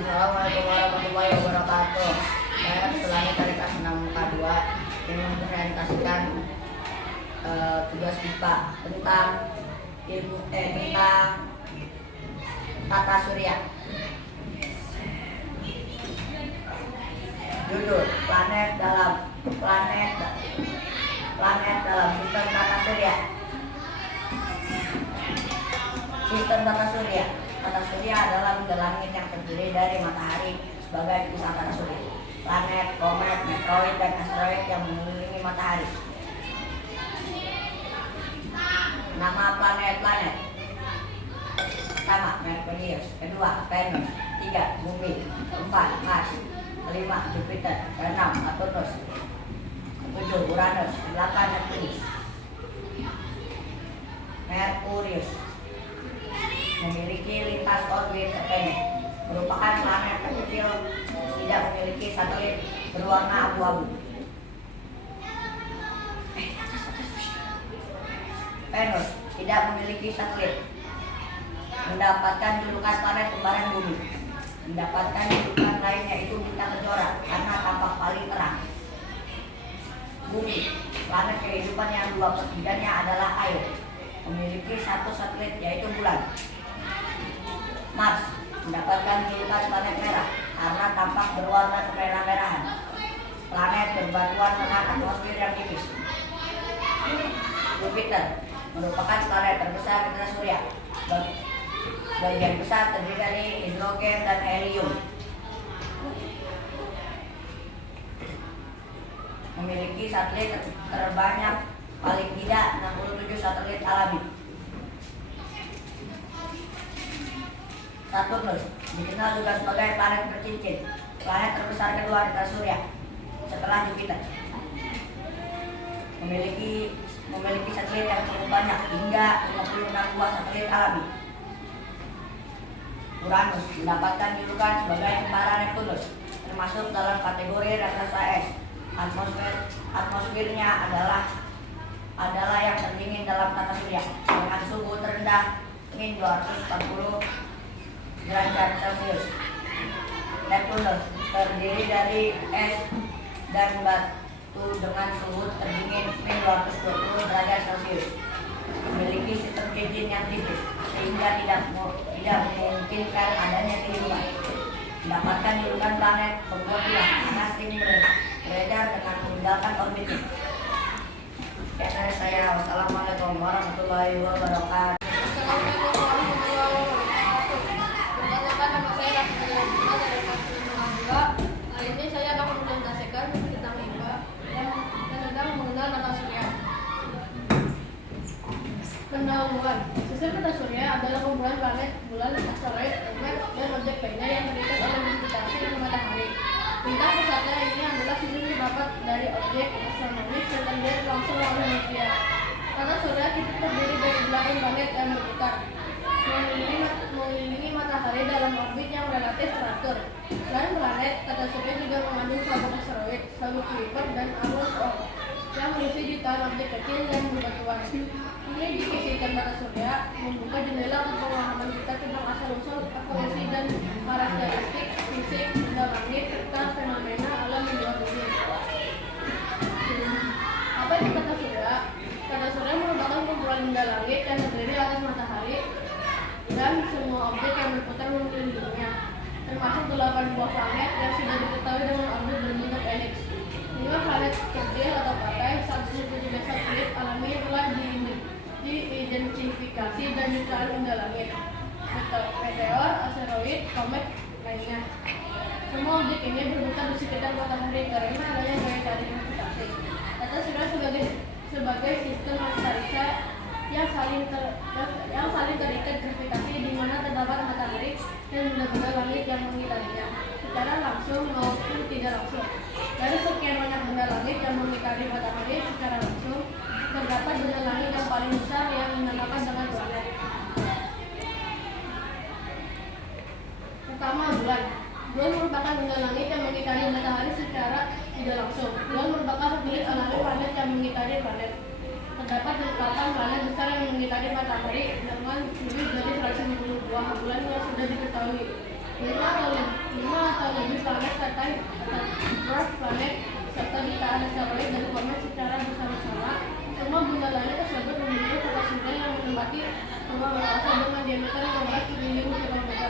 Assalamualaikum warahmatullahi wabarakatuh. Saya Sulani dari kelas 6 K2 yang mempresentasikan tugas MIPA tentang tentang tata surya. Judul planet dalam sistem tata surya. Sistem tata surya. Tata surya adalah benda langit yang terdiri dari matahari sebagai pusat tata surya, planet, komet, meteoroid, dan asteroid yang mengelilingi matahari. Nama planet-planet: pertama, Merkurius; kedua, Venus; tiga, Bumi; empat, Mars; kelima, Jupiter; keenam, Saturnus; ketujuh, Uranus; kedelapan, Neptunus. Merkurius memiliki lintas orbit terpendek, merupakan planet terkecil, tidak memiliki satelit, berwarna abu-abu. Venus tidak memiliki satelit, mendapatkan julukan planet kembaran Bumi. Mendapatkan julukan lainnya itu bintang kejora karena tampak paling terang. Bumi, planet kehidupan yang 2/3-nya adalah air, memiliki satu satelit yaitu bulan. Mars mendapatkan julukan planet merah karena tampak berwarna kemerah-merahan. Planet berbatuan dengan atmosfer yang tipis. Jupiter merupakan planet terbesar di tata surya. Bagian besar terdiri dari hidrogen dan helium. Memiliki satelit terbanyak, paling tidak 67 satelit alami. Saturnus dikenal juga sebagai planet bercincin, planet terbesar kedua di tata surya setelah Jupiter. Memiliki satelit yang cukup banyak, hingga 56 buah satelit alami. Uranus mendapatkan julukan sebagai kembaran Neptunus, termasuk dalam kategori raksasa es. Atmosfernya adalah yang terdingin dalam tata surya, dengan suhu terendah -240 derajat Celcius. Neptunus terdiri dari es dan batu dengan suhu terdingin -220 derajat Celcius. Memiliki sistem cincin yang tipis sehingga tidak memungkinkan adanya kehidupan. Mendapatkan julukan planet pembuat bulan karena sering beredar dengan meninggalkan orbitnya. Sekian saya. Wassalamualaikum warahmatullahi wabarakatuh. Assalamualaikum warahmatullahi wabarakatuh. Perkenalkan, nama saya Rasulullah dari kelas 5. Hari ini saya akan mempresentasikan tentang MIPA yang tentang mengenal tata surya. Pendahuluan. Sistem tata surya adalah kumpulan planet, bulan, asteroid, komet, dan objek lainnya yang terikat oleh gravitasi ke matahari. Bintang pusatnya ini adalah sistem terdapat dari objek astronomis yang terlihat langsung oleh manusia. Tata surya kita terdiri dari 8 planet yang berputar mengelilingi matahari dalam orbit yang relatif teratur. Selain planet, tata surya juga mengandung sabuk asteroid, sabuk Kuiper, dan alus Oort yang berisi jutaan objek kecil dan berbatuan. Ini sistem tata surya membuka jendela untuk pemahaman kita tentang asal-usul, evolusi, dan karakteristik fisik benda langit serta fenomena alam di luar bumi. Apa itu tata surya? Tata surya merupakan kumpulan benda langit yang terdiri atas matahari dan semua objek yang berputar mengelilingnya, termasuk 8 buah planet yang sudah diketahui dengan orbit berbentuk elips. 5 planet kecil atau partai, 117 satelit alami yang telah diidentifikasi, dan jutaan benda langit, meteor, asteroid, komet lainnya. Semua objek ini berputar di sekitar matahari karena adanya gaya tarik gravitasi. Tata surya sebagai sistem antariksa yang saling terikat gravitasi, di mana terdapat matahari dan benda-benda langit yang mengitarinya secara langsung maupun tidak langsung. Dari sekian banyak benda langit yang mengitari matahari secara langsung, terdapat benda langit yang paling besar yang dinamakan dengan planet. Pertama, bulan. Bulan merupakan benda langit yang mengitari matahari secara tidak langsung. Bulan merupakan satelit alami planet yang mengitari planet. Terdapat 8 planet besar yang mengitari matahari dengan lebih dari 150 buah bulan yang sudah diketahui. 5 atau lebih planet serta dwarf planet serta jutaan asteroid dan komet secara bersama-sama. Semua benda langit tersebut memiliki tata surya yang menempati rumah angkasa dengan diameter 15 triliun kilometer.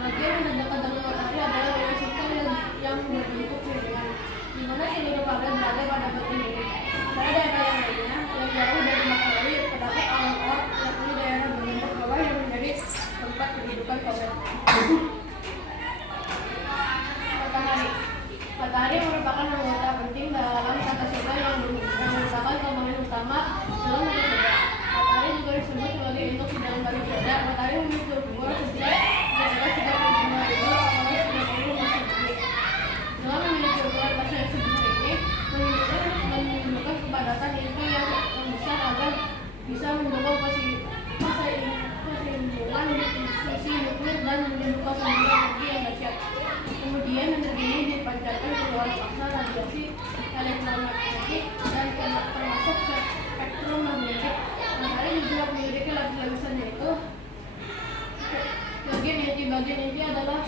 Bagian yang terdekat dengan matahari adalah wilayah sirkel yang berbentuk piringan, di mana seluruh planet berada pada bagian ini. Pada daerah yang lainnya, yang jauh dari matahari, terdapat alam-alam yakni daerah berbentuk bawah yang menjadi tempat kehidupan komet. Matahari merupakan anggota penting dalam tata surya yang merupakan komponen utama dalam tata surya. Matahari juga disebut sebagai induk di dalam garis surya. Matahari memiliki ukuran sejak sekitar 35.000 Masehi. Dengan memiliki ukuran masa yang sebesar ini, menimbulkan kepadatan inti yang besar agar bisa mendukung keseimbangan fisi nuklir dan menimbulkan sumber energi yang dahsyat. Kemudian energi ini dipancarkan ke luar angkasa radiasi elektromagnetik dan termasuk spektrum magnetik. Matahari juga memiliki lapisan yaitu bagian inti adalah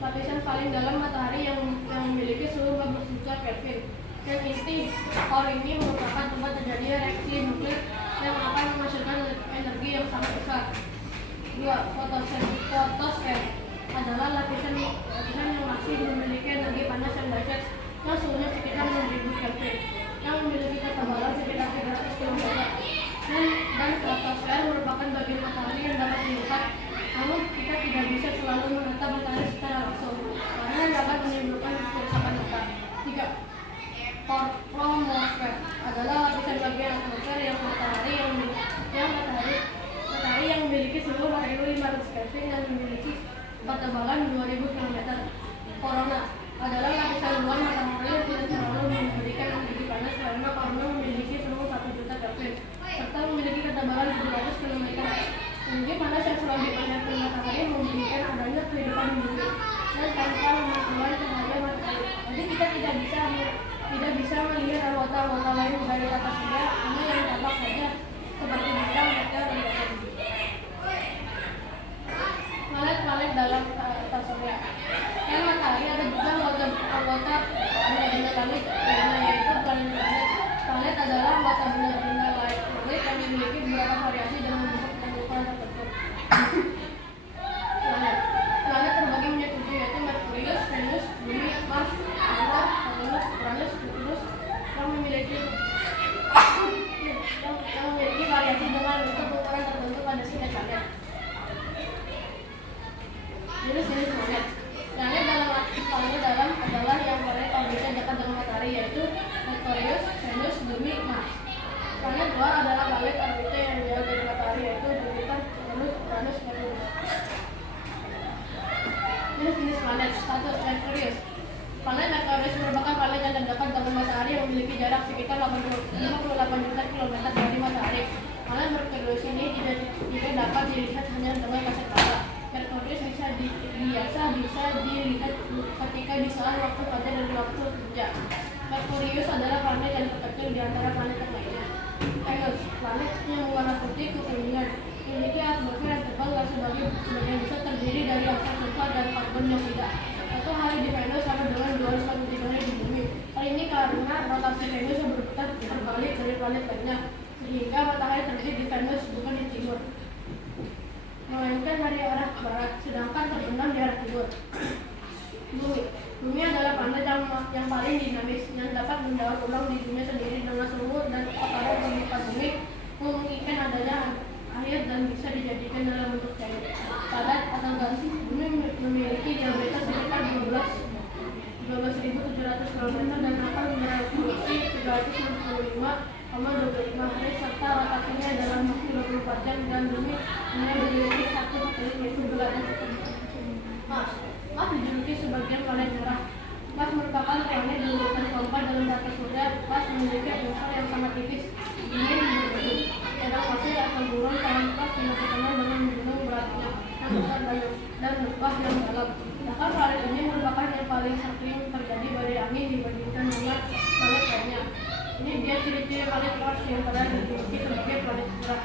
lapisan paling dalam matahari yang memiliki suhu 14 juta Kelvin. Dan inti core ini merupakan tempat terjadi reaksi nuklir yang akan menghasilkan energi yang sangat besar. 2. Fotosfer adalah lapisan yang masih memiliki energi panas yang dahsyat yang suhunya sekitar 6000 Kelvin, yang memiliki ketebalan sekitar 300 km. Dan fotosfer merupakan bagian matahari yang dapat dilihat, namun kita tidak bisa selalu menatap matahari secara langsung karena dapat menimbulkan kerusakan mata. 3. Chromosfer adalah lapisan bagian atmosfer yang matahari yang memiliki suhu 1500 Kelvin dan memiliki ketebalan 2000 km. Korona adalah lapisan luar matahari yang tidak terlalu memberikan energi panas karena korona memiliki suhu 1 juta Kelvin serta memiliki ketebalan 700 km. Energi panas yang selalu dipancarkan matahari memungkinkan adanya kehidupan di bumi dan tanpa memasukkan cahaya matahari. Jadi kita tidak bisa melihat anggota lain dari tata surya, hanya yang tampak saja seperti bintang, meteor, dan galaksi. Planet-planet dalam tata surya. Selain matahari ada juga anggota benda-benda langit lainnya, yaitu planet-planet. Planet adalah anggota benda-benda langit yang memiliki beberapa variasi dan bentuk dan ukuran tertentu. Planet terbagi menjadi 7, yaitu Merkurius, Venus, Bumi, Mars, Jupiter, Saturnus, Uranus, Neptunus, yang memiliki variasi dengan bentuk ukuran tertentu pada setiap planet. Jenis-jenis planet. Planet dalam adalah yang planet orbitnya dekat dengan matahari, yaitu Merkurius, Venus, Bumi, Mars. Planet luar adalah planet orbitnya yang jauh dari matahari, yaitu Jupiter, Venus, Uranus, Neptunus. Jenis-jenis planet. 1. Merkurius. Planet Merkurius merupakan planet yang terdekat dengan matahari yang memiliki jarak sekitar 58 juta kilometer dari matahari. Planet Merkurius ini tidak dapat dilihat hanya dengan kasat mata. Merkurius bisa dilihat ketika di saat waktu fajar dan waktu senja. Merkurius adalah planet yang terkecil di antara planet lainnya. Venus, planet yang berwarna putih kekuningan, memiliki atmosfer yang tebal dan sebagian besar terdiri dari asap sulfur dan karbon dioksida. Satu hari di Venus sama dengan 243 hari di Bumi. Hal ini karena rotasi Venus yang berputar terbalik dari planet lainnya, sehingga matahari terbit di Venus bukan di timur, melainkan dari arah barat, sedangkan terbenam di arah timur. Bumi adalah planet yang paling dinamis, yang dapat mendaur ulang dirinya sendiri dengan suhu dan tekanan permukaan bumi, memungkinkan adanya air dan bisa dijadikan dalam bentuk cair, padat atau gas. Bumi memiliki diameter sekitar 12.700 km dan akan berevolusi 365,25 hari serta rotasinya dalam waktu 24 jam, dan bumi hanya memiliki satu satelit, yaitu bulan Mars dijuluki sebagai planet merah. Mars merupakan planet di urutan keempat dalam tata surya. Mars memiliki atmosfer yang sangat tipis, dingin berdebu, sedang pasir atau gurun tanpa terkenal dengan gunung beratnya yang besar dan lepas yang dalam. Bahkan planet ini merupakan yang paling sering terjadi badai angin dibandingkan dengan planet lainnya. Ini dia ciri-ciri planet Mars yang pada dijuluki sebagai planet merah.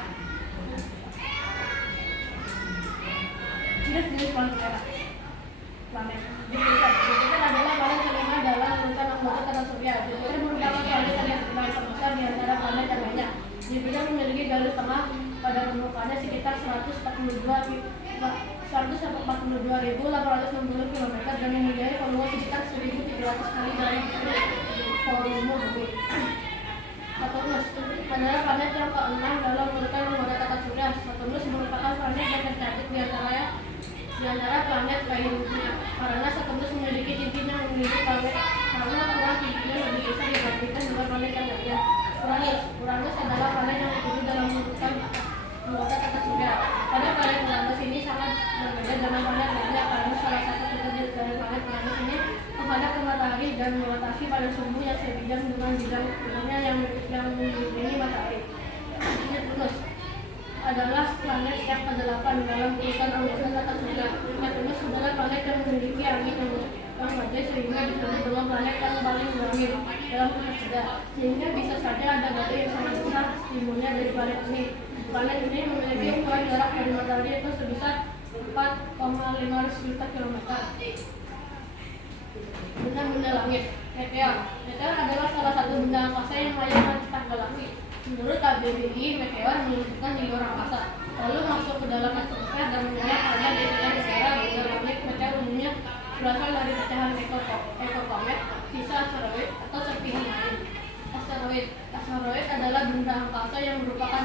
Jenis-jenis planet merah. planet. Jupiter adalah planet kelima dalam urutan anggota tata surya. Jupiter merupakan planet yang terbesar di antara planet yang lainnya. Jupiter memiliki garis tengah pada permukaannya sekitar 142.860 km dan mempunyai volume sekitar 1.300 kali dari volume bumi. Saturnus adalah planet yang keenam dalam urutan anggota tata surya. Saturnus merupakan planet yang tercantik di antara planet lainnya karena Saturnus memiliki cincin yang memiliki planet karena ukuran cincinnya lebih besar dibandingkan dengan planet yang lainnya. Uranus adalah planet yang ketujuh dalam urutan anggota tata surya. Pada planet Uranus ini sangat berbeda dengan planet lainnya karena salah satu ciri dari planet Uranus ini menghadap ke matahari dan melintasi pada sumbu yang sebidang dengan bidangnya yang mengelilingi matahari. Neptunus adalah planet yang ke-8 dalam urutan anggota tata surya. Neptunus adalah planet yang memiliki angin yang badai sehingga disebut dengan planet yang paling berangin dalam tata surya. Sehingga bisa saja ada badai yang sangat besar timbulnya dari planet ini. Planet ini memiliki ukuran jarak dari matahari itu sebesar 4,5 juta kilometer. Benda-benda langit. Meteor adalah salah satu benda angkasa yang layak menciptakan galaksi. Menurut KBBI, meteor menunjukkan di luar angkasa, lalu masuk ke dalam atmosfer dan menyerang pada daerah-daerah benda langit. Meteor umumnya berasal dari pecahan ekokomet, sisa asteroid atau serpihan lain. Asteroid adalah benda angkasa yang merupakan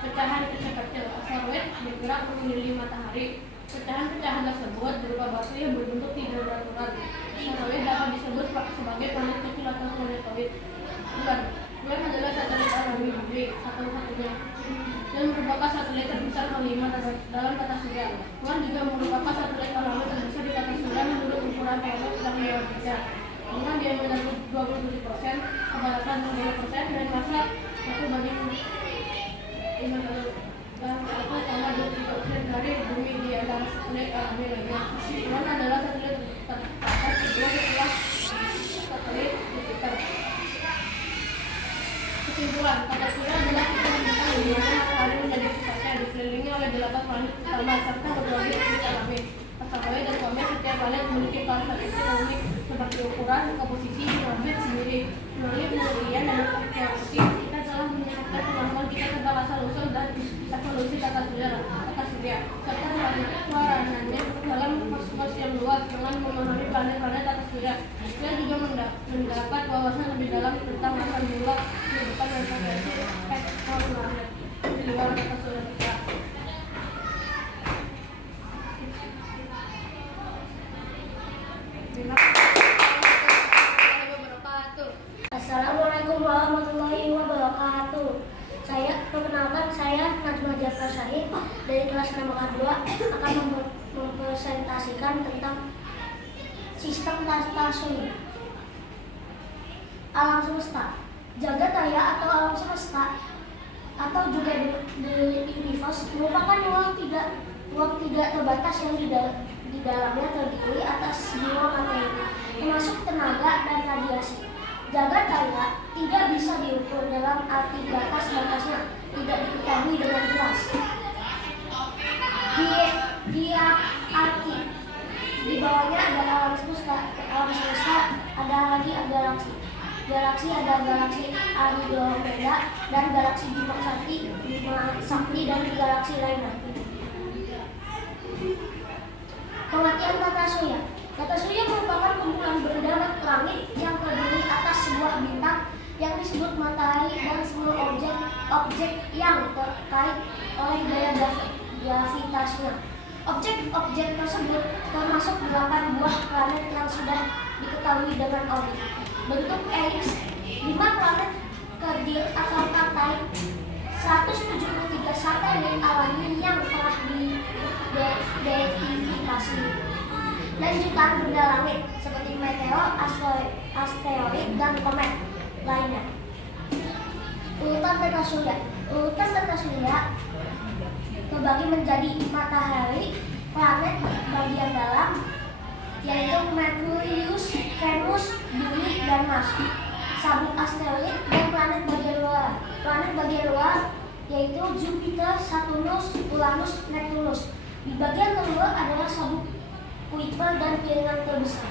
pecahan kecil-kecil. Asteroid bergerak mengelilingi matahari. Pecahan-pecahan tersebut berupa batu yang berbentuk tidak beraturan. Asteroid dapat disebut sebagai planet kecil atau planetoid. Bulan adalah satelit alami bumi satu-satunya dan merupakan satelit terbesar kelima dalam tata surya. Bulan juga merupakan satelit alami terbesar di tata surya menurut ukuran payload dan geometrisnya. Dengan diameter 27%, kepadatan 60% dan massa 1:5 dan 1,23% dari bumi di antara satelit alami lainnya. Bulan adalah satelit teratas kedua setelah satelit Jupiter. Kesimpulan, tata surya adalah sistem bintang di mana matahari menjadi pusatnya, dikelilingi oleh 8 planet utama serta berbagai orbit alami. Asteroid dan komet setiap planet memiliki karakteristik unik seperti ukuran, komposisi, orbit sendiri. Melalui penelitian dan teori, kita telah meningkatkan pemahaman kita tentang asal-usul dan evolusi tata surya, serta peranannya dalam kosmos yang luas dengan memahami planet-planet tata surya. Kita juga mendapat wawasan lebih dalam tentang asal mula kehidupan dan variasi ekstraplanet di luar tata surya kita. Assalamualaikum warahmatullahi wabarakatuh. Perkenalkan, saya Najma Jafar Syahid dari kelas 6 2 akan mempresentasikan tentang sistem tata surya. Alam semesta, jagat raya atau alam semesta atau juga the universe merupakan ruang tidak terbatas yang di dalamnya terdiri atas semua materi, termasuk tenaga dan radiasi. Jagat raya tidak bisa diukur dalam arti batas-batasnya tidak diketahui dengan jelas. Di bawahnya ada alam semesta ada lagi galaksi. Galaksi ada galaksi Andromeda dan galaksi Bima Sakti dan galaksi lainnya. Pengertian tata surya. Tata surya merupakan kumpulan benda langit yang terdiri atas sebuah bintang yang disebut matahari dan semua objek yang terkait oleh gaya gravitasinya. Objek-objek tersebut termasuk 8 buah planet yang sudah diketahui dengan orbit bentuk elips, 5 planet kerdil atau Titan, 173 satelit alami yang telah diidentifikasi. Lanjutan benda langit seperti meteor, asteroid, dan komet lainnya. Urutan tata surya terbagi menjadi matahari, planet bagian dalam yaitu Merkurius, Venus, Bumi, dan Mars, sabuk asteroid, dan planet bagian luar. Planet bagian luar yaitu Jupiter, Saturnus, Uranus, Neptunus. Di bagian luar adalah sabuk Kuiper visible dan keinginan terbesar.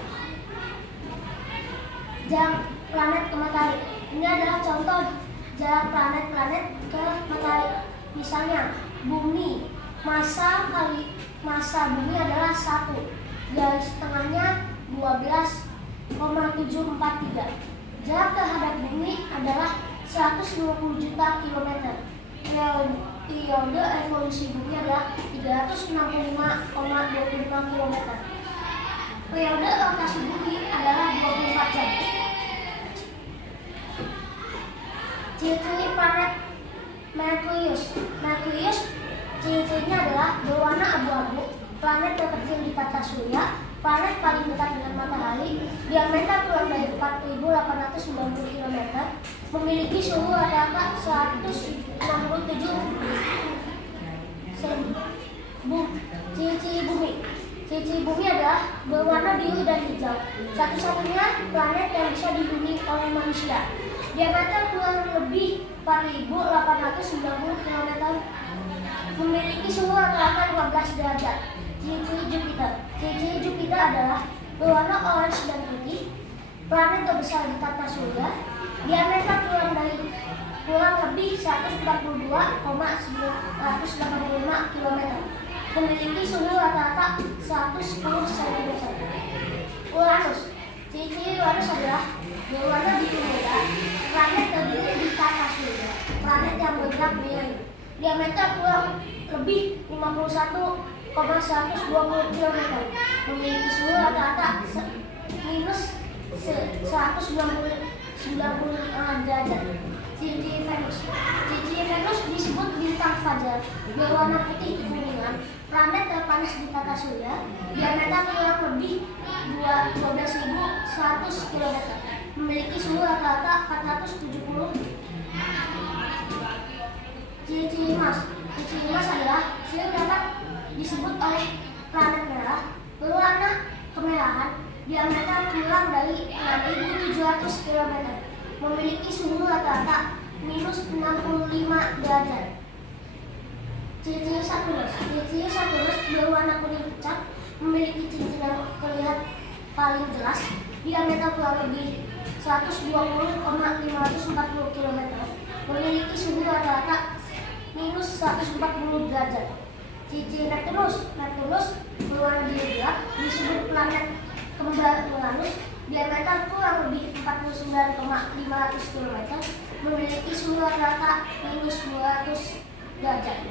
Jarak planet ke matahari. Ini adalah contoh jarak planet-planet ke matahari. Misalnya, bumi, massa bumi adalah 1, garis tengahnya 12,743. Jarak terhadap bumi adalah 150 juta kilometer. Periode evolusi bumi adalah 365,25 kilometer. Periode rotasi bumi adalah 24 jam. Ciri-ciri planet Merkurius. Merkurius ciri-cirinya adalah berwarna abu-abu, planet terkecil di tata surya, planet paling dekat dengan matahari, diameter kurang dari 4.890 km, memiliki suhu rata-rata 167 Ciri-ciri bumi. Ciri-ciri bumi adalah berwarna biru dan hijau. Satu-satunya planet yang bisa dihuni oleh manusia. Diameter kurang lebih 4.890 km, memiliki suhu rata-rata 15 derajat. Ciri-ciri Jupiter. Ciri-ciri Jupiter adalah berwarna orange dan putih, planet terbesar di tata surya, diameter kurang lebih 142,985 km, memiliki suhu rata-rata 110 cm. Uranus. Ciri-ciri Uranus adalah berwarna biru muda, planet terdiri di tata surya, planet yang bergerak miring, diameter kurang lebih 51,120 km, memiliki suhu rata-rata minus 190 derajat. Ciri-ciri Venus. Ciri-ciri Venus disebut bintang fajar, berwarna putih kekuningan, planet terpanas di tata surya, diameter kurang lebih 12.100 km, memiliki suhu rata-rata 470. Ciri-ciri Mars. Ciri-ciri Mars adalah sering dapat disebut oleh planet merah, berwarna kemerahan, diameter kurang dari 6.700 km, memiliki suhu rata-rata minus 65 derajat. Ciri-ciri Saturnus. Ciri-ciri Saturnus berwarna kuning pucat, memiliki cincin yang terlihat paling jelas, diameter kurang lebih 120,540 km, memiliki suhu rata-rata minus 140 derajat. Ciri-ciri Neptunus. Neptunus berwarna biru gelap, disebut planet kembar Uranus, diameter kurang lebih 49,500 km, memiliki suhu rata-rata minus 200 derajat.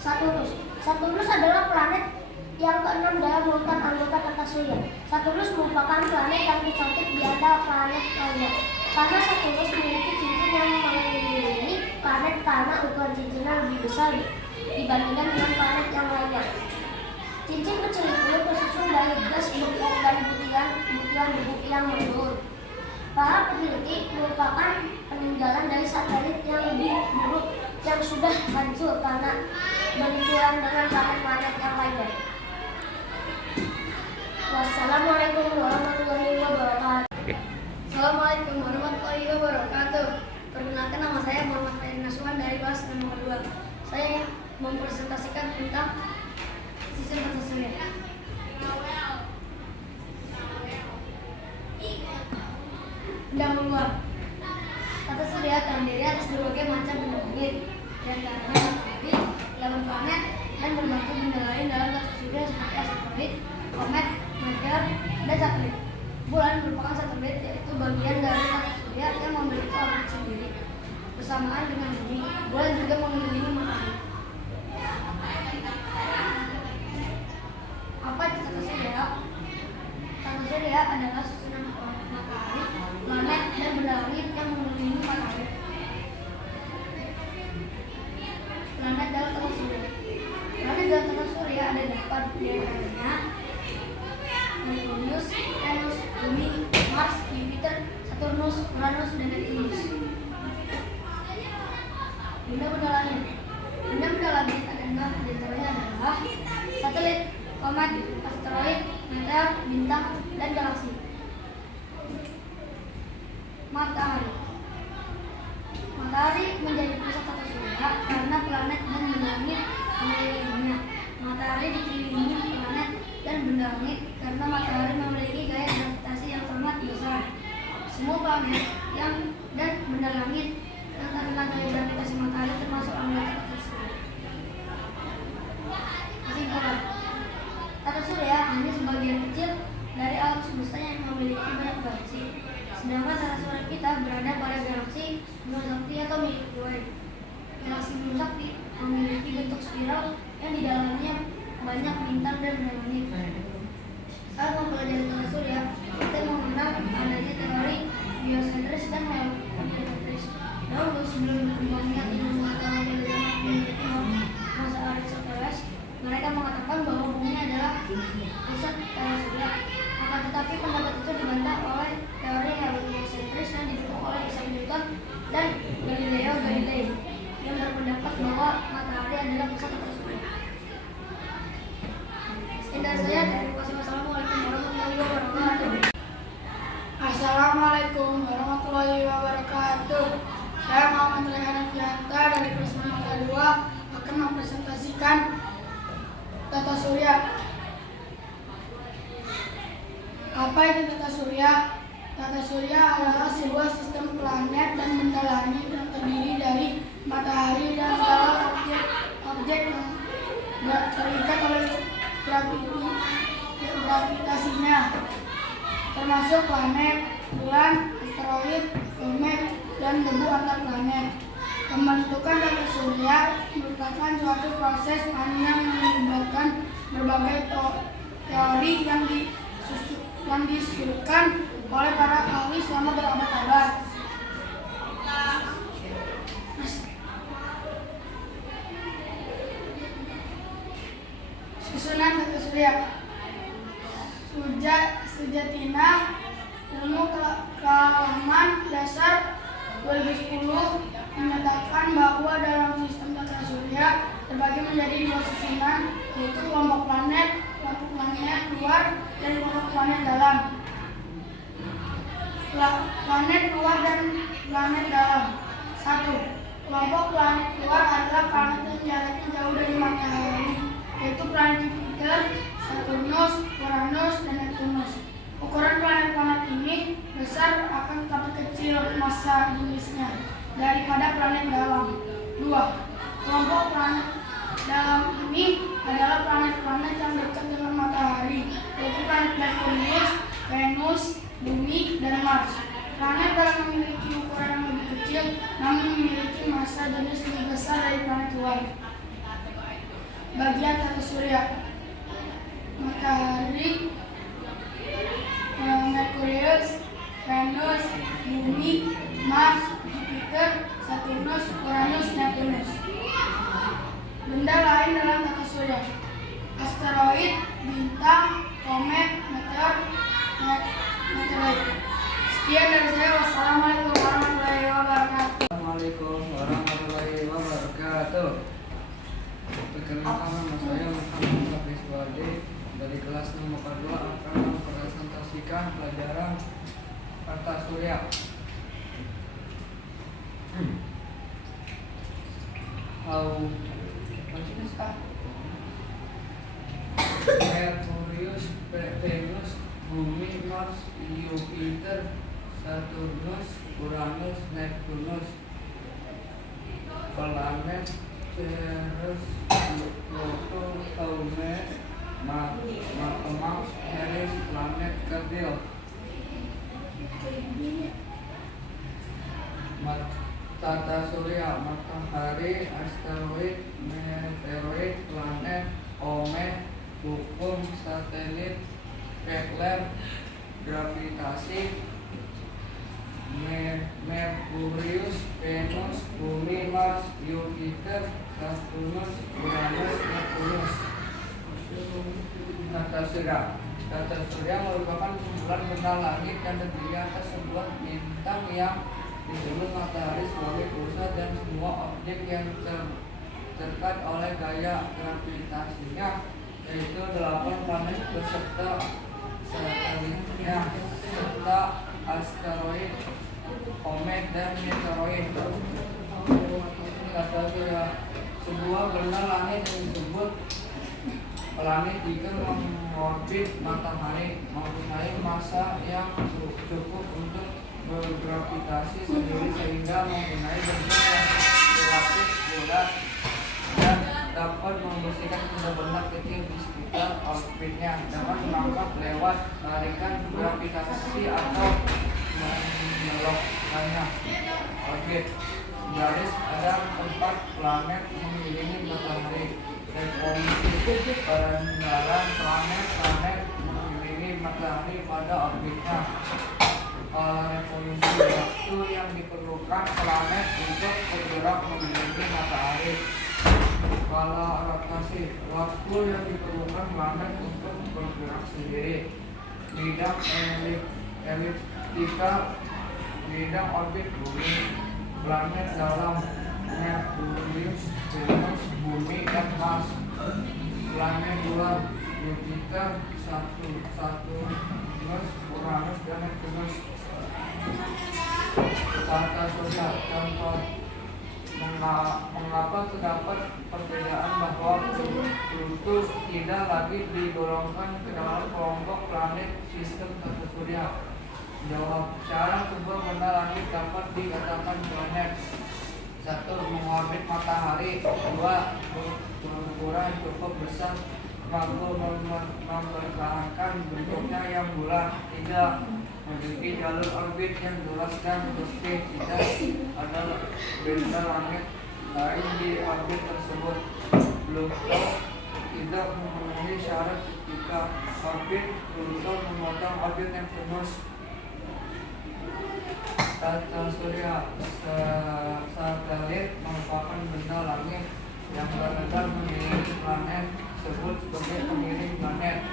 Saturnus. Saturnus adalah planet yang keenam dalam urutan anggota tata surya. Saturnus merupakan planet yang tercantik di antara planet lainnya. Karena Saturnus memiliki cincin yang mengelilingi planet karena ukuran cincinnya lebih besar dibandingkan dengan planet yang lainnya. Cincin kecil itu tersusun dari gas beku dan butiran debu yang menurun. Para peneliti merupakan peninggalan dari satelit yang lebih buruk yang sudah hancur karena benturan dengan planet-planet yang lainnya. Wassalamualaikum warahmatullahi wabarakatuh. Assalamualaikum warahmatullahi wabarakatuh. Perkenalkan, nama saya Muhammad Farid Nasuhan dari kelas 602. Saya mempresentasikan tentang sistem tata surya. Pendahuluan. Tata surya terdiri atas berbagai macam benda langit, di antaranya matahari, 8 planet, dan berbagai benda lain dalam tata surya seperti asteroid, komet, meteor, dan satelit. Bulan merupakan satelit, yaitu bagian dari tata surya yang memiliki orbit sendiri. Bersamaan dengan bumi, bulan juga mengelilingi matahari. Apa itu tata surya? Tata surya adalah susunan matahari, planet, dan benda langit yang mengelilingi matahari. Planet dalam tata surya. Planet dalam tata surya ada 8, di antaranya Merkurius, Venus, Bumi, Mars, Jupiter, Saturnus, Uranus, dan Neptunus. Benda-benda langit. Benda-benda langit ada 6, di antaranya adalah satelit, komet, asteroid, meteor, bintang, dan galaksi. Matahari. Matahari menjadi pusat tata surya karena planet dan benda langit mengelilinginya. Matahari dikelilingi benda langit karena matahari memiliki gaya gravitasi yang sangat besar. Semua planet dan benda langit yang terkena gaya gravitasi matahari termasuk anggota tata surya. Kesimpulan, tata surya hanya sebagian kecil dari alam semesta yang memiliki banyak galaksi. Sedangkan tata surya kita berada pada galaksi Bima Sakti atau Milky Way. Galaksi Bima Sakti memiliki bentuk spiral yang di dalamnya banyak bintang dan langit. Saat mempelajari tata surya, kita mengenal adanya teori geosentris dan heliocentris. Dahulu sebelum berkembangnya ilmu pengetahuan pada zaman kuno, masa Aristoteles, mereka mengatakan bahwa bumi adalah pusat tata surya. Akan tetapi pendapat itu dibantah oleh teori heliocentris yang didukung oleh Isaac Newton dan Galileo Galilei yang berpendapat bahwa matahari adalah pusat tata surya. Sekian dari saya. Wassalamualaikum warahmatullahi wabarakatuh. Assalamualaikum warahmatullahi wabarakatuh. Saya Muhammad Rehan Fianta dari kelas 2 akan mempresentasikan tata surya. Apa itu tata surya? Tata surya adalah sebuah sistem planet dan benda langit yang terdiri dari matahari dan segala objek yang terikat oleh gravitasinya, termasuk planet, bulan, asteroid, komet, dan debu antar planet. Pembentukan tata surya merupakan suatu proses panjang yang melibatkan berbagai teori yang disusun oleh para ahli selama berabad-abad. Susunan tata surya. Sujatina Ilmu Kealaman Dasar 2010 menyatakan bahwa dalam sistem tata surya terbagi menjadi dua susunan, yaitu kelompok planet luar dan kelompok planet dalam. Planet luar dan planet dalam. 1. Kelompok planet luar adalah planet yang jaraknya jauh dari matahari, yaitu planet Jupiter, Saturnus, Uranus, dan Neptunus. Ukuran planet-planet ini besar akan tetapi kecil massa jenisnya daripada planet dalam. 2. Kelompok planet dalam ini adalah planet-planet yang dekat dengan matahari, yaitu planet Merkurius, Venus, Bumi, dan Mars. Planet dalam memiliki ukuran yang lebih kecil, namun memiliki massa jenis lebih besar dari planet luar. Bagian tata surya: matahari, Merkurius, Venus, Bumi, Mars, Jupiter, Saturnus, Uranus, Neptunus. Benda lain dalam tata surya: asteroid, bintang, komet, meteor, meteoroid. Sekian dari saya. Wassalamualaikum warahmatullahi wabarakatuh. Assalamualaikum warahmatullahi wabarakatuh. Perkenalkan, nama saya Muhammad Hafiz Wade dari kelas 6 2 akan mempresentasikan pelajaran tata surya. Merkurius, Venus, Bumi, Mars, Jupiter, Saturnus, Uranus, Neptunus. Planet Ceres, Pluto, Comet, Mars, Eris, planet kecil. Tata surya: matahari, asteroid, meteoroid, planet, komet, hukum, satelit, Kepler, gravitasi, Merkurius, Venus, Bumi, Mars, Jupiter, Saturnus, Uranus, Neptunus. Tata surya. Tata surya merupakan kumpulan benda langit yang terdiri atas sebuah bintang yang disebut matahari sebagai pusat dan semua objek yang terdekat oleh gaya gravitasinya, yaitu 8 planet beserta satelitnya, serta asteroid, komet, dan meteoroid. Tata surya: sebuah benda langit yang disebut Planet jika mengorbit matahari mempunyai massa yang cukup untuk bergravitasi sendiri sehingga mempunyai bentuk yang relatif bulat dan dapat membersihkan benda-benda kecil di sekitar orbitnya dapat merangkap lewat tarikan gravitasi atau membelokkannya. Orbit garis ada 4 planet mengelilingi matahari. Revolusi pendaran planet mengelilingi matahari pada orbitnya. Revolusi waktu yang diperlukan planet untuk bergerak mengelilingi matahari. Skala rotasi waktu yang diperlukan planet untuk bergerak sendiri. Bidang eliptika bidang orbit bumi. Planet dalam Neptunus, Venus, Bumi, dan Mars. Planet luar Jupiter, Saturnus, Uranus, dan Neptunus. Tata surya contoh. Mengapa terdapat perbedaan bahwa Pluto tidak lagi digolongkan ke dalam kelompok planet sistem tata surya? Jawab. Cara sebuah benda langit dapat dikatakan planet. 1. Mengorbit matahari. 2. Berukuran cukup besar mampu mempertahankan bentuknya yang bulat. 3. Memiliki jalur orbit yang jelas dan bersih. Tidak ada benda langit lain di orbit tersebut. Pluto tidak memenuhi syarat ketika orbit. Pluto memotong orbit Neptunus. Tata surya satelit merupakan benda langit yang beredar mengelilingi planet disebut sebagai pengiring planet.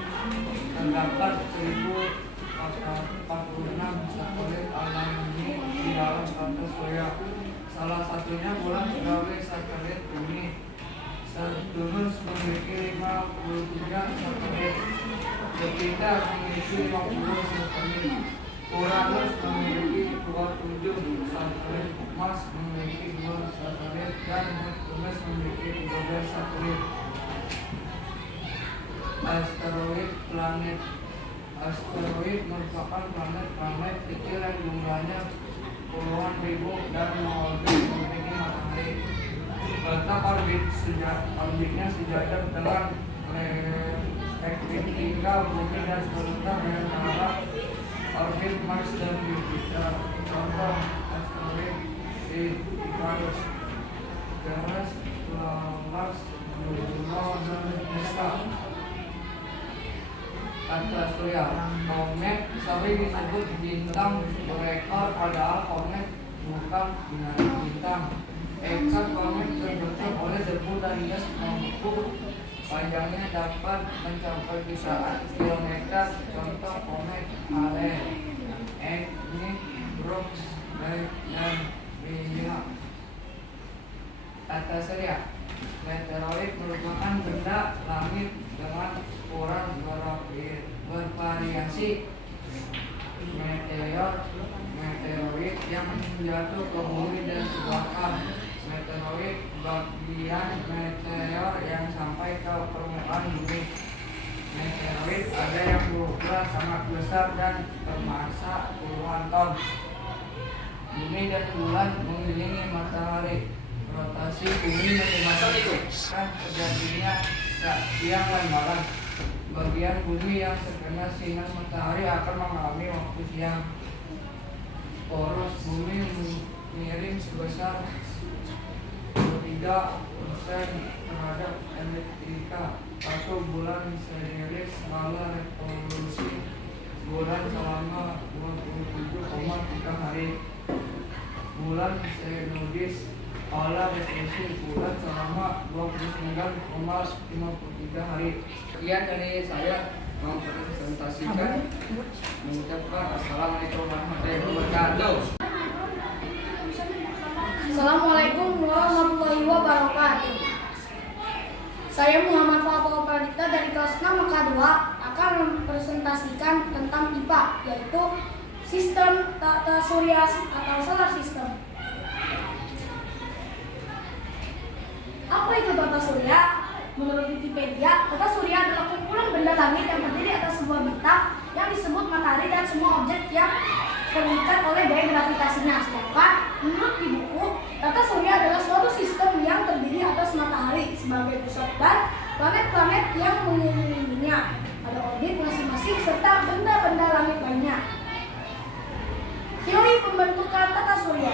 Terdapat 1046 satelit alami di dalam tata surya. Salah satunya bulan sebagai satelit bumi. Saturnus memiliki 53 satelit. Jupiter memiliki 50 satelit. Uranus memiliki 27 satelit, Mars memiliki 2 satelit, dan Neptunus memiliki 13 satelit. Asteroid planet. Asteroid merupakan planet-planet kecil yang jumlahnya puluhan ribu dan mengorbit mengelilingi matahari. Letak orbitnya sejajar dengan ekliptika bumi dan sebentar dengan arah orbit Mars dan Jupiter. Contoh asteroid Icarus, Ceres, Mars, Juno, dan Vesta. Tata surya. Komet sering disebut bintang berekor, padahal komet bukan bintang. Ekor komet terbentuk oleh debu dan gas menumpuk. Panjangnya dapat mencapai jutaan kilometer. Contoh komet Halley, Eggman, Brooks, dan Rhea. Tata surya. Meteoroid merupakan benda langit dengan ukuran bervariasi. Meteoroid yang jatuh ke bumi dan terbakar. Meteoroid bagian meteor yang sampai ke permukaan bumi. Meteoroid ada yang berukuran sangat besar dan bermassa puluhan ton. Bumi dan bulan mengelilingi matahari. Rotasi bumi menyebabkan terjadinya siang dan malam. Bagian bumi yang terkena sinar matahari akan mengalami waktu siang. Poros bumi miring sebesar 3% terhadap ekliptika. 1. Bulan Ceres skala revolusi bulan selama 27,3 hari. Bulan Zenodis skala revolusi bulan selama 29,53 hari. Sekian dari saya mempresentasikan, mengucapkan assalamualaikum warahmatullahi wabarakatuh. Assalamualaikum warahmatullahi wabarakatuh. Saya Muhammad Fatul Pradipta dari kelas 6 MK 2 akan mempresentasikan tentang IPA, yaitu sistem tata surya atau solar system. Apa itu tata surya? Menurut Wikipedia, tata surya adalah kumpulan benda langit yang terdiri atas sebuah bintang yang disebut matahari dan semua objek yang terikat oleh daya gravitasinya. Sedangkan menurut di buku, tata surya adalah suatu sistem yang terdiri atas matahari sebagai pusat dan planet-planet yang mengelilinginya, pada orbit masing-masing serta benda-benda langit lainnya. Teori pembentukan tata surya.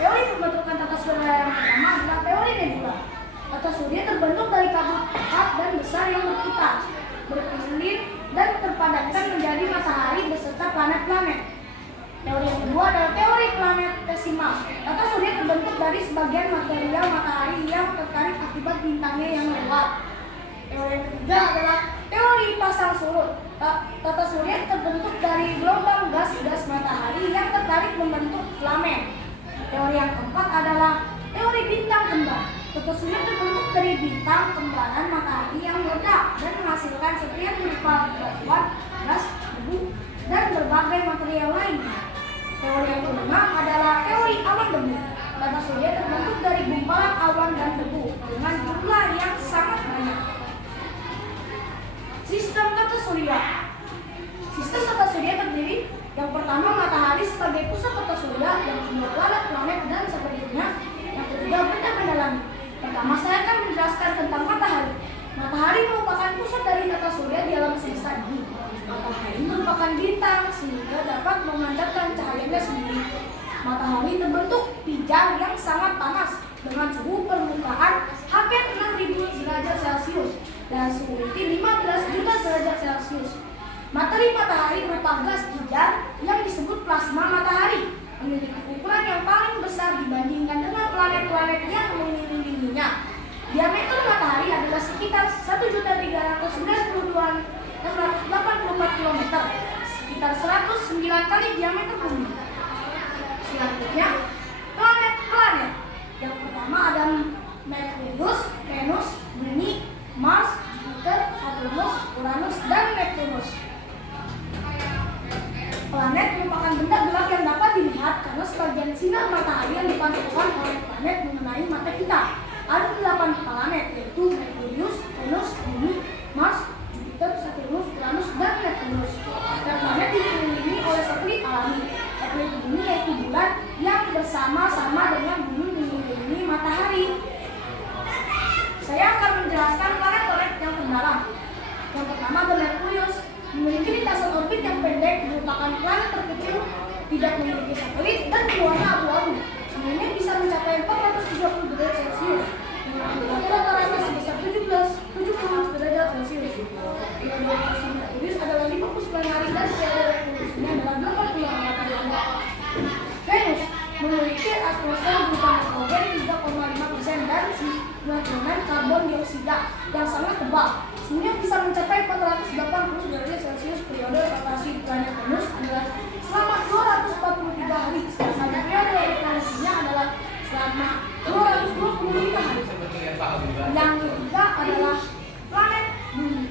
Teori pembentukan tata surya yang pertama adalah teori nebula. Tata surya terbentuk dari kabut pekat dan besar yang berputar, berkelilin dan terpadatkan menjadi matahari beserta planet-planet. Teori yang kedua adalah teori planetesimal. Tata surya terbentuk dari sebagian material matahari yang tertarik akibat bintangnya yang lewat. Teori yang ketiga adalah teori pasang surut. Tata surya terbentuk dari gelombang gas matahari yang tertarik membentuk filamen. Teori yang keempat adalah teori bintang kembar. Tata surya terbentuk dari bintang kembaran matahari yang meledak dan menghasilkan serpihan berupa batuan, gas, debu, dan berbagai material lainnya. Teori yang kelima adalah teori awan debu. Tata surya terbentuk dari gumpalan awan dan debu dengan jumlah yang sangat banyak. Sistem tata surya. Sistem tata surya terdiri yang pertama matahari sebagai pusat tata surya, yang kedua planet-planet dan satelitnya, yang ketiga benda-benda langit. Pertama saya akan menjelaskan tentang matahari. Matahari merupakan pusat dari tata surya di alam semesta ini. Matahari merupakan bintang sehingga dapat memancarkan cahayanya sendiri. Matahari terbentuk pijar yang sangat panas dengan suhu permukaan hampir 6.000 derajat Celcius dan suhu inti 15 juta derajat Celcius. Materi matahari berupa gas pijar yang disebut plasma matahari, memiliki ukuran yang paling besar dibandingkan dengan planet-planet yang mengelilinginya. Diameter matahari adalah sekitar 1.392.684 km, sekitar 109 kali diameter bumi. Selanjutnya, planet-planet. Yang pertama ada Merkurius, Venus, Bumi, Mars, Jupiter, Saturnus, Uranus, dan Neptunus. Planet merupakan benda gelap yang dapat dilihat karena sebagian sinar matahari yang dipantulkan oleh planet mengenai mata kita. Ada 8 planet, yaitu Merkurius, Venus, Bumi, Mars, Jupiter, Saturnus, Uranus, dan Neptunus. Dan planet dikelilingi oleh satelit alami. Satelit bumi yaitu bulan yang bersama-sama dengan bumi mengelilingi matahari. Saya akan menjelaskan planet-planet yang terdalam. Yang pertama ada Merkurius, memiliki lintasan orbit yang pendek, merupakan planet terkecil, tidak memiliki satelit, dan berwarna abu-abu. Suhunya bisa mencapai 470 derajat Celcius, dengan temperatur rata-rata sebesar 70 derajat Celcius. Periode rotation Merkurius adalah 59 hari dan periode revolusinya adalah 80 hari. Venus memiliki atmosfer berupa nitrogen 3,5% dan 9% karbon dioksida yang sangat tebal. Suhunya bisa mencapai 480 derajat Celcius. Periode rotasi planet Venus adalah selama 243 hari, sedangkan periode revolusinya adalah selama 225 hari. Yang ketiga adalah planet Bumi.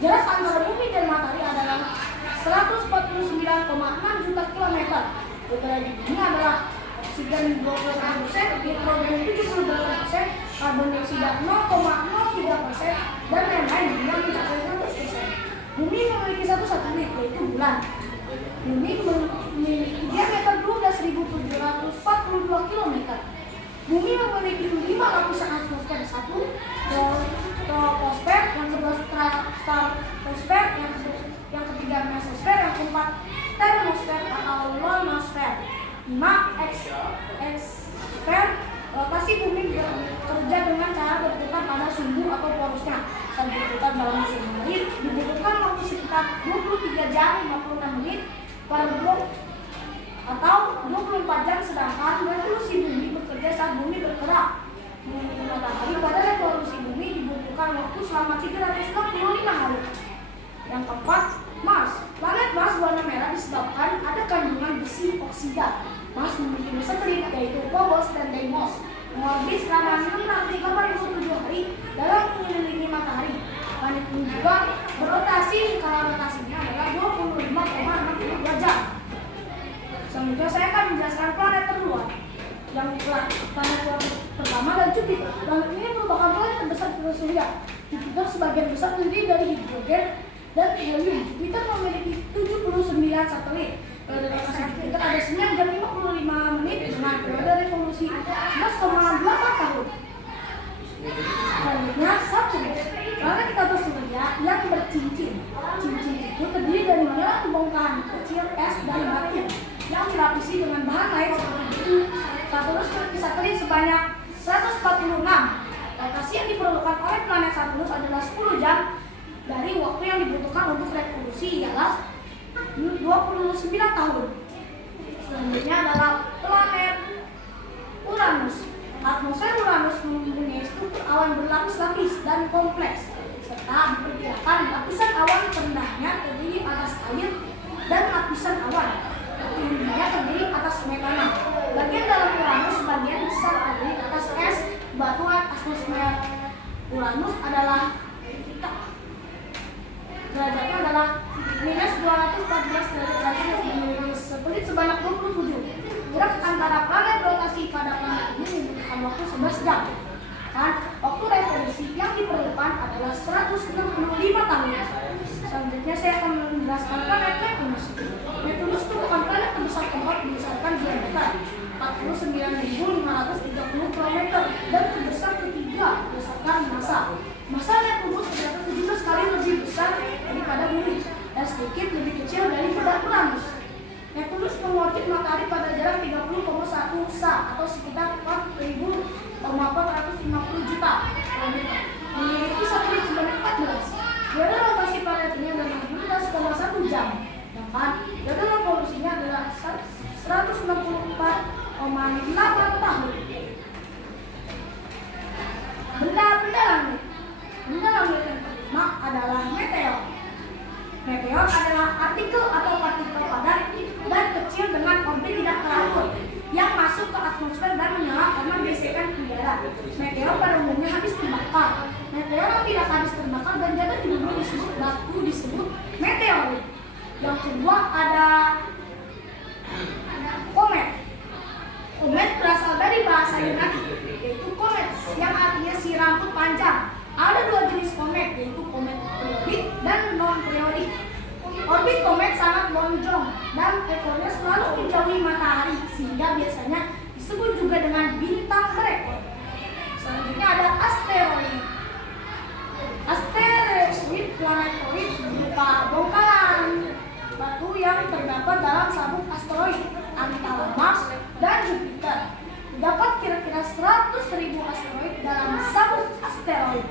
Jarak antara Bumi dan Matahari adalah 149,6 juta kilometer. Udara di Bumi adalah oksigen 21%, nitrogen 78%, karbon dioksida 0,03%, dan lain-lain yang mencapai 100%. Bumi memiliki satu satelit, yaitu bulan. Bumi memiliki diameter 12.742 km. Bumi memiliki 5 lapisan atmosfer, satu troposfer, yang kedua stratosfer, yang ketiga mesosfer, yang keempat termosfer atau ionosfer. 5. Eksfer. Rotasi bumi bekerja dengan cara berputar pada sumbu atau porosnya. Saat berputar dalam mesin hari dibutuhkan waktu sekitar 23 jam 56 menit per blok atau 24 jam, sedangkan revolusi bumi bekerja saat bumi bergerak mengelilingi matahari. Pada revolusi bumi dibutuhkan waktu selama 365 hari. Yang keempat, Mars. Planet Mars warna merah disebabkan ada kandungan besi oksida. Mars memiliki satelit yaitu Phobos dan Deimos, mengorbit selama 687 hari dalam mengelilingi matahari. Planet ini juga berotasi, skala rotasinya adalah 25,62 jam. Selanjutnya saya akan menjelaskan planet terluar. yang planet tua pertama adalah Jupiter. Planet ini merupakan planet terbesar di tata surya. Jupiter sebagian besar terdiri dari hidrogen dan helium. Jupiter memiliki 79 satelit. Periode rotasi Jupiter ada 9 jam 55 menit dengan periode revolusi 11,8 tahun. Selanjutnya Saturnus, planet di tata surya yang bercincin. Cincin itu terdiri dari bongkahan kecil es dan batu yang dilapisi dengan bahan lain seperti batu. Saturnus memiliki satelit sebanyak 146. Rotasi yang diperlukan oleh planet Saturnus adalah 10 jam dari waktu yang dibutuhkan untuk revolusi, ialah 29 tahun. Selanjutnya adalah planet Uranus. Atmosfer Uranus mempunyai struktur awan berlapis-lapis dan kompleks, serta diperkirakan lapisan awan terendahnya terdiri atas air dan lapisan awan tertingginya terdiri atas metana. Bagian dalam Uranus sebagian besar terdiri atas es, batu. Atmosfer Uranus adalah derajatnya adalah minus 214 derajat Celcius dan memiliki satelit sebanyak 27. Jarak antara planet rotasi pada planet ini membutuhkan waktu 11 jam. Dan waktu revolusi yang diperlukan adalah 165 tahun. Selanjutnya saya akan menjelaskan planet Neptunus. Neptunus merupakan planet terbesar keempat berdasarkan diameter 49.530 km dan terbesar ketiga berdasarkan massa. Massa Neptunus ternyata 17 kali lebih besar daripada Bumi dan sedikit lebih kecil daripada Uranus. Neptunus mengorbit matahari pada jarak 30,1 sa atau sekitar 4.450 juta kilometer. Memiliki satelit sebanyak 14. Periode rotasi planet ini adalah 16,1 jam. Sedangkan periode revolusinya adalah 164,8 tahun. Benda-benda langit. Benda langit yang pertama adalah meteor. Meteor adalah partikel atau partikel padat dan kecil dengan orbit tidak teratur yang masuk ke atmosfer dan menyala karena gesekan udara. Meteor pada umumnya habis terbakar. Meteor yang tidak habis terbakar dan jatuh di bumi disebut batu disebut meteorit. Yang kedua ada komet. Komet berasal dari bahasa Yunani yaitu komet yang artinya si rambut panjang. Ada dua jenis komet yaitu komet periodik dan non-periodik. Orbit komet sangat lonjong dan ekornya selalu menjauhi matahari sehingga biasanya disebut juga dengan bintang berekor. Selanjutnya ada asteroid. Asteroid planetoid berupa bongkahan batu yang terdapat dalam sabuk asteroid antara Mars dan Jupiter. Terdapat kira-kira 100.000 asteroid dalam sabuk asteroid.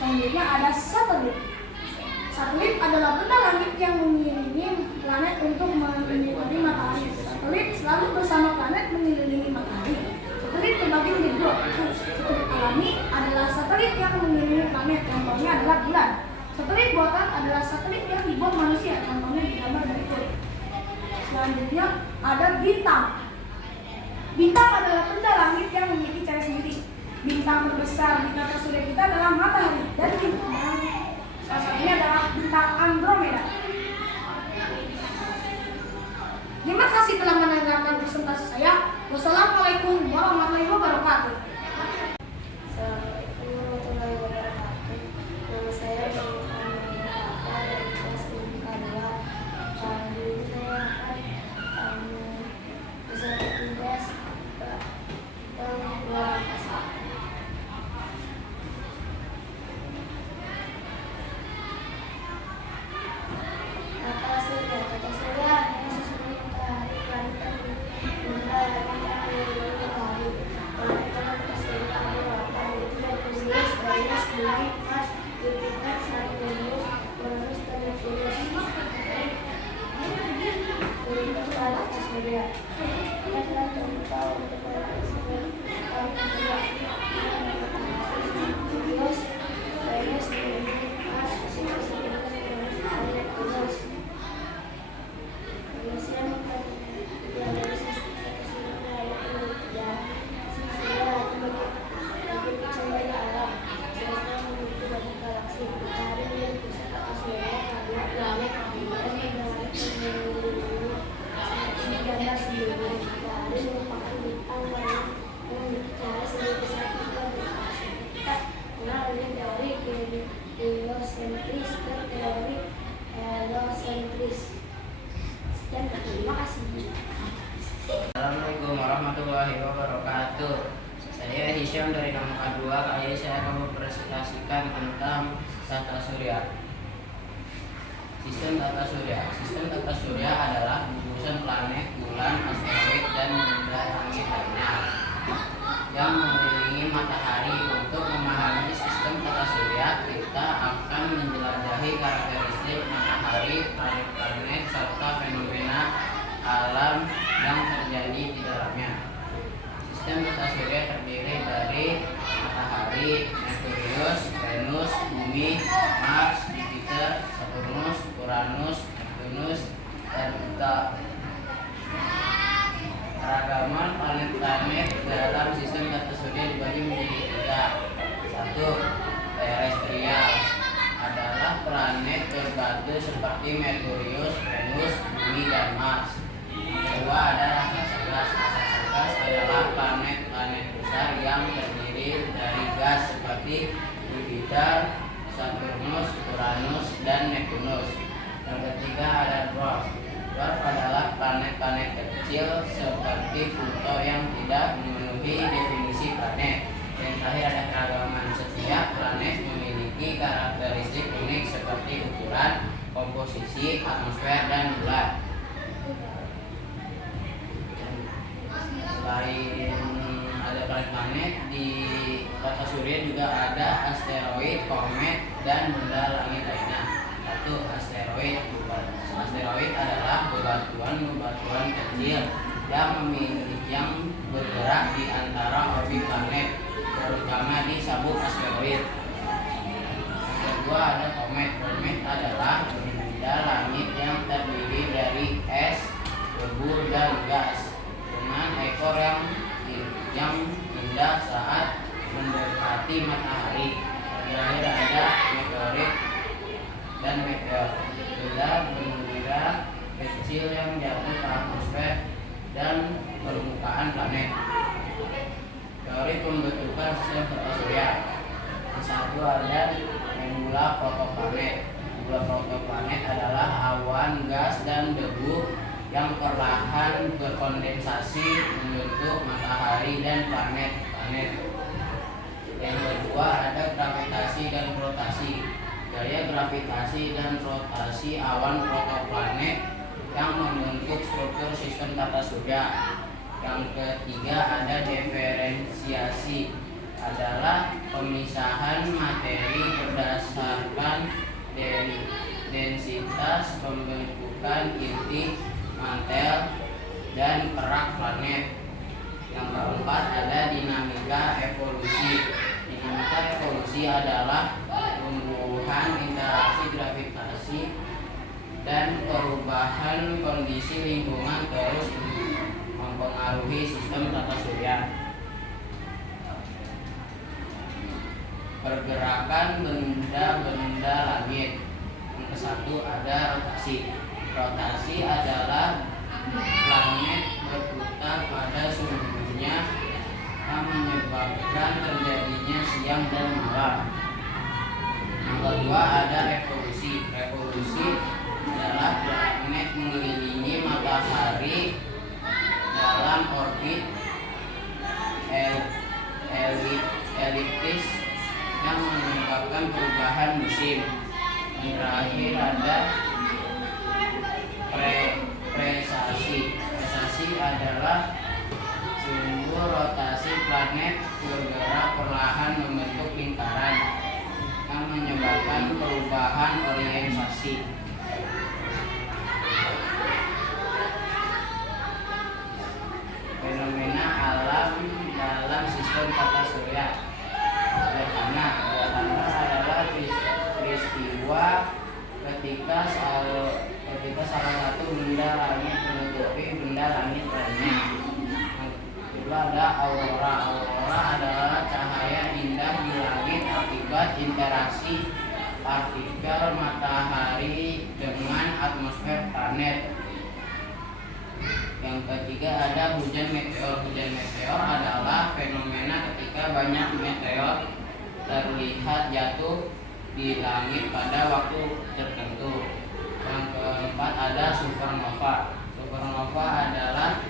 Selanjutnya ada satelit. Satelit adalah benda langit yang mengelilingi planet untuk mengelilingi matahari. Satelit selalu bersama planet mengelilingi matahari. Satelit terbagi menjadi dua. Satelit alami adalah satelit yang mengelilingi planet. Contohnya adalah bulan. Satelit buatan adalah satelit yang dibuat manusia. Contohnya di gambar berikut. Selanjutnya ada bintang. Bintang adalah benda langit yang memiliki cahaya sendiri. Bintang terbesar di tata surya kita adalah matahari dan bintang salah satunya adalah bintang Andromeda. Terima kasih telah mendengarkan presentasi saya. Wassalamualaikum warahmatullahi wabarakatuh. Assalamualaikum warahmatullahi wabarakatuh. Nama saya Bang Aka dari kelas IPK 2. Kali ini saya akan beserta tugas tentang luar angkasa. Tata surya adalah susunan matahari, planet dan benda lain yang mengelilingi matahari. Planet surya. Sistem tata surya. Sistem tata surya adalah gugusan planet, bulan, asteroid, dan benda langit lainnya yang mengelilingi matahari. Untuk memahami sistem tata surya, kita akan menjelajahi karakteristik matahari, planet-planet, serta fenomena alam yang terjadi di dalamnya. Sistem tata surya terdiri dari matahari, Merkurius, Venus, Bumi, Mars, Jupiter, Saturnus, Uranus, Neptunus, dan Pluto. Keragaman planet-planet dalam sistem tata surya dibagi menjadi tiga. 1. Terestrial adalah planet berbatu seperti Merkurius, Venus, Bumi, dan Mars. Yang kedua ada raksasa gas. Raksasa gas adalah planet-planet besar yang terdiri dari gas seperti Jupiter, Saturnus, Uranus, dan Neptunus. Yang ketiga ada dwarf. Dwarf adalah planet-planet kecil seperti Pluto yang tidak memenuhi definisi planet. Yang terakhir ada keragaman. Setiap planet memiliki karakteristik unik seperti ukuran, komposisi, atmosfer, dan bulan. Selain ada planet-planet, di tata surya juga ada asteroid, komet, dan benda langit lainnya. 1. Asteroid. Asteroid adalah bebatuan kecil yang bergerak di antara orbit planet, terutama di sabuk asteroid. Yang kedua ada komet. Komet adalah benda langit yang terdiri dari es, debu, dan gas dengan ekor yang indah saat mendekati matahari. Terakhir ada meteorit dan meteor, benda kecil yang jatuh ke atmosfer dan permukaan planet. Teori pembentukan sistem tata surya. Yang satu ada nebula protoplanet. Nebula protoplanet adalah awan gas dan debu yang perlahan berkondensasi membentuk matahari dan planet-planet. Yang kedua ada gravitasi dan rotasi. Gaya gravitasi dan rotasi awan protoplanet yang membentuk struktur sistem tata surya. Yang ketiga ada diferensiasi, adalah pemisahan materi berdasarkan densitas, pembentukan inti, mantel, dan kerak planet. Yang keempat ada dinamika evolusi. Dinamika evolusi adalah tumbuhan interaksi gravitasi dan perubahan kondisi lingkungan terus mempengaruhi sistem tata surya. Pergerakan benda-benda langit. Yang ke-1 ada rotasi. Rotasi adalah planet berputar pada sumbunya yang menyebabkan terjadinya siang dan malam. Yang kedua ada revolusi. Revolusi adalah planet mengelilingi matahari dalam orbit eliptis yang menyebabkan perubahan musim. Yang terakhir ada precessi. Precessi adalah sumbu rotasi planet bergerak perlahan membentuk lingkaran yang menyebabkan perubahan orientasi. Fenomena alam dalam sistem tata surya. Gerhana adalah peristiwa ketika salah satu benda langit menutupi benda langit lainnya. Kedua ada aurora. Aurora adalah cahaya indah di langit akibat interaksi partikel matahari dengan atmosfer planet. Yang ketiga ada hujan meteor. Hujan meteor adalah fenomena ketika banyak meteor terlihat jatuh di langit pada waktu tertentu. Yang keempat ada supernova. Supernova adalah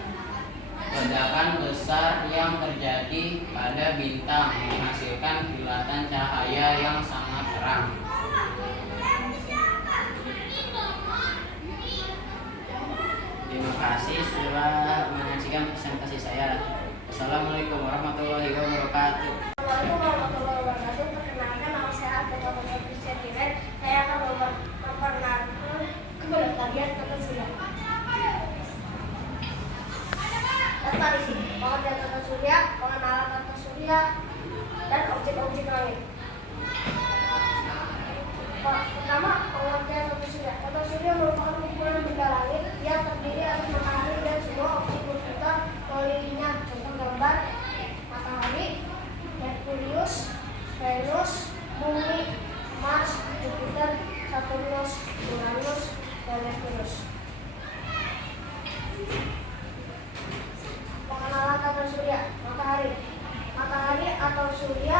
ledakan besar yang terjadi pada bintang menghasilkan kilatan cahaya yang sangat terang. kasih sudah menyaksikan presentasi saya. Assalamualaikum warahmatullahi wabarakatuh. Assalamualaikum warahmatullahi wabarakatuh. Perkenalkan, nama saya Abdul Christian Diren. Saya akan memperkenalkan kepada kalian tata surya. Daftar di sini. Pengertian tata surya, pengenalan tata surya, dan objek-objek langit. Pertama, pengertian tata surya. Tata surya merupakan kumpulan benda langit yang terdiri atas matahari dan semua objek berputar mengelilinginya. Contoh gambar: matahari, Merkurius, Venus, Bumi, Mars, Jupiter, Saturnus, Uranus, dan Neptunus. Pengenalan tata surya. Matahari. Matahari atau surya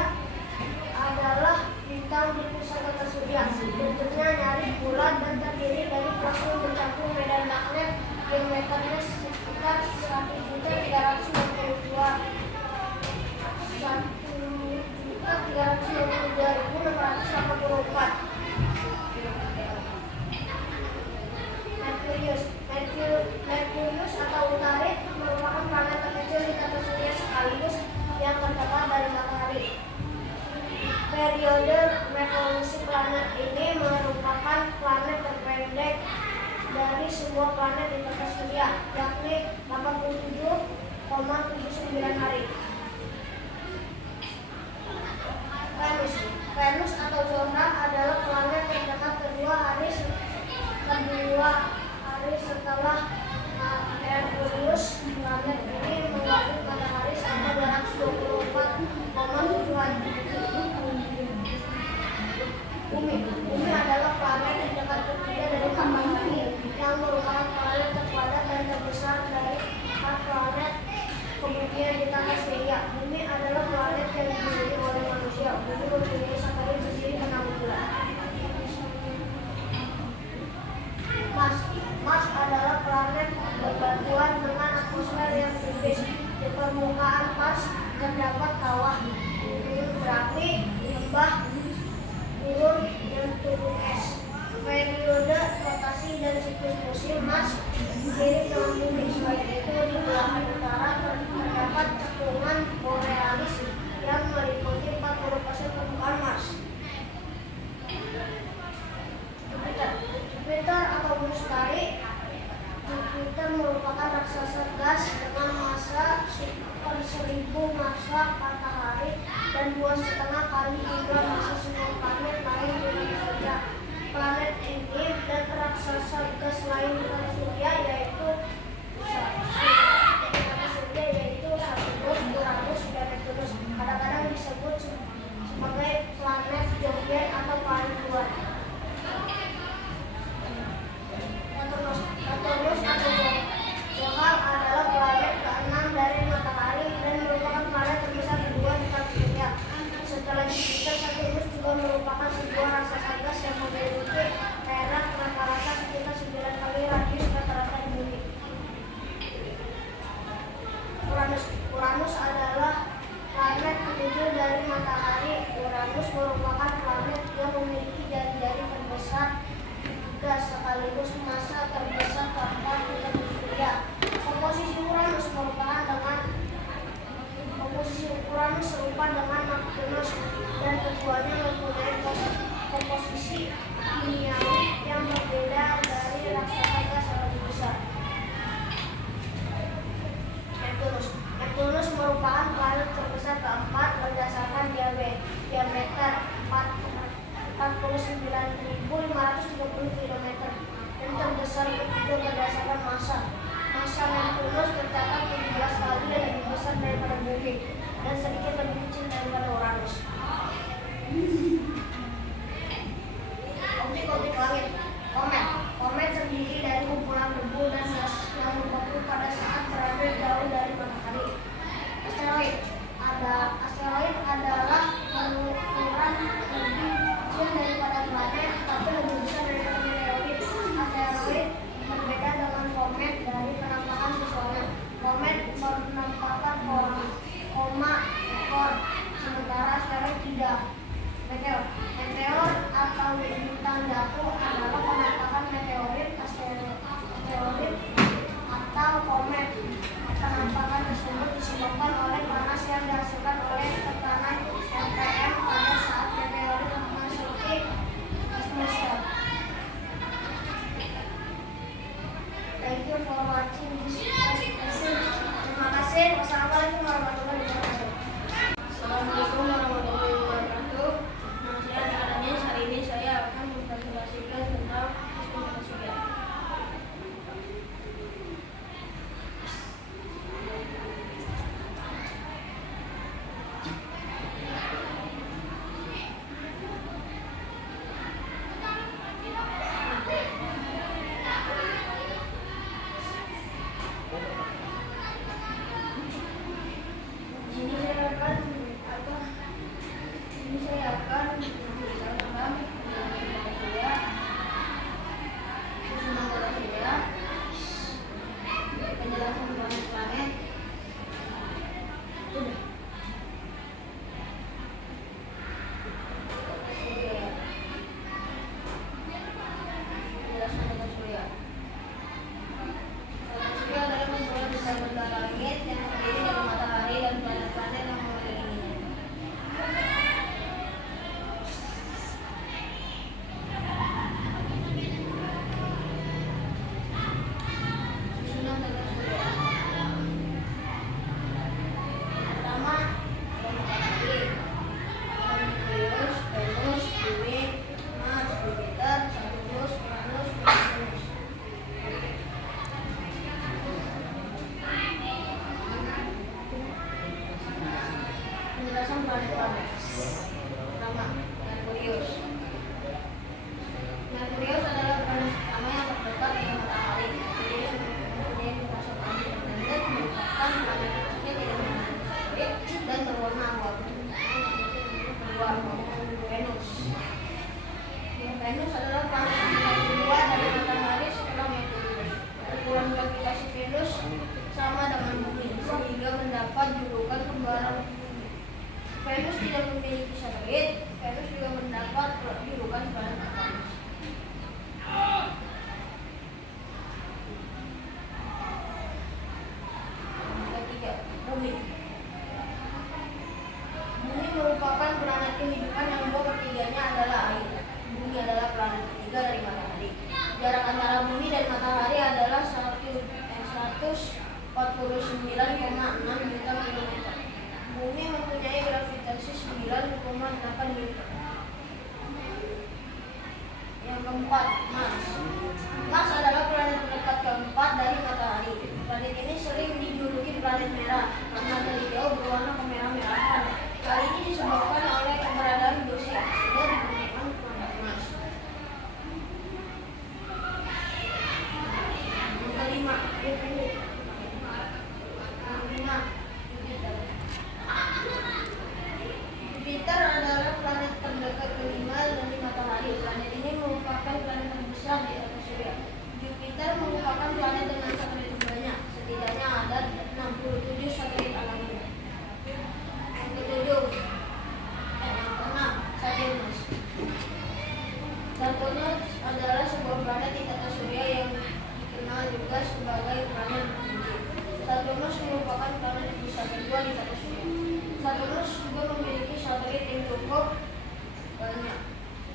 adalah bintang di pusat tata surya. Bentuknya nyaris bulat dan terdiri dari plasma bercampur medan magnet diameternya sekitar 1.392.684. Merkurius atau Utarit merupakan planet terkecil di tata surya sekaligus yang terdekat dari matahari. Periode revolusi planet ini merupakan planet terpendek dari semua planet di tata surya, yakni 87,79 hari. Venus atau Zohra adalah planet terdekat kedua hari setelah Merkurius. Planet ini mengelilingi matahari selama 224,7 hari. Bumi adalah planet terdekat ketiga dari matahari yang merupakan planet terpadat dan terbesar dari 4 planet kemudian di tata surya. Bumi adalah planet yang dihuni oleh manusia. Bumi mempunyai satelit berdiri 6 bulan. Mars adalah planet berbatuan dengan atmosfer yang tipis. Di permukaan Mars terdapat kawah, gunung berapi, lembah, gurun, dan tubuh es. Periode rotasi dan siklus musim Mars mirip dengan bumi. Selain itu, di belahan utara terdapat cekungan borealis yang meliputi 40% permukaan Mars. Jupiter atau Mustari. Jupiter merupakan raksasa gas dengan massa 1.000 massa matahari dan 2,5 kali hingga massa semua planet lain di tata surya. Planet ini dan raksasa gas lain di tata surya yaitu Saturnus, Uranus, dan Neptunus. Kadang-kadang disebut sebagai planet Jovian atau planet luar. Saturnus atau Zohar adalah planet ke-6 dari matahari dan merupakan planet terbesar kedua di tata surya. Setelah Jupiter, Saturnus juga merupakan sebuah raksasa gas yang memiliki jarak rata-rata sekitar 9 kali radius rata-rata di bumi. Uranus adalah planet ketujuh dari matahari. Uranus merupakan planet yang memiliki jari-jari terbesar gas sekaligus massa terbesar keempat di tata surya. Komposisi Uranus serupa dengan Neptunus dan keduanya mempunyai komposisi kimiawi yang berbeda dari raksasa gas yang lebih besar. Neptunus merupakan planet terbesar keempat berdasarkan diameter 49.530 km dan terbesar ketiga tidak memiliki satelit, Venus juga mendapat julukan planet Aquarius. Ketiga, Bumi. Bumi merupakan planet kehidupan yang 2/3-nya adalah air. Bumi adalah planet ketiga dari matahari. Jarak antara bumi dan matahari adalah 149,6 juta kilometer. Bumi mempunyai gravitasi 9,8 Newton. Yang keempat, Mars. Mars adalah planet terdekat keempat dari matahari. Planet ini sering dijuluki planet merah karena dari jauh berwarna kemerah-merahan. Hal ini disebabkan oleh keberadaan besi oksida di permukaan planet Mars. Yang kelima, Jupiter. Jupiter adalah planet terdekat kelima dari matahari. Planet ini merupakan planet terbesar di atas surya. Jupiter merupakan planet dengan satelit terbanyak. Setidaknya ada 67 satelit alami. Yang keenam, Saturnus. Saturnus adalah sebuah planet di tata surya yang dikenal juga sebagai planet bergigi. Saturnus merupakan planet terbesar kedua di tata surya. Saturnus juga memiliki satelit yang cukup banyak.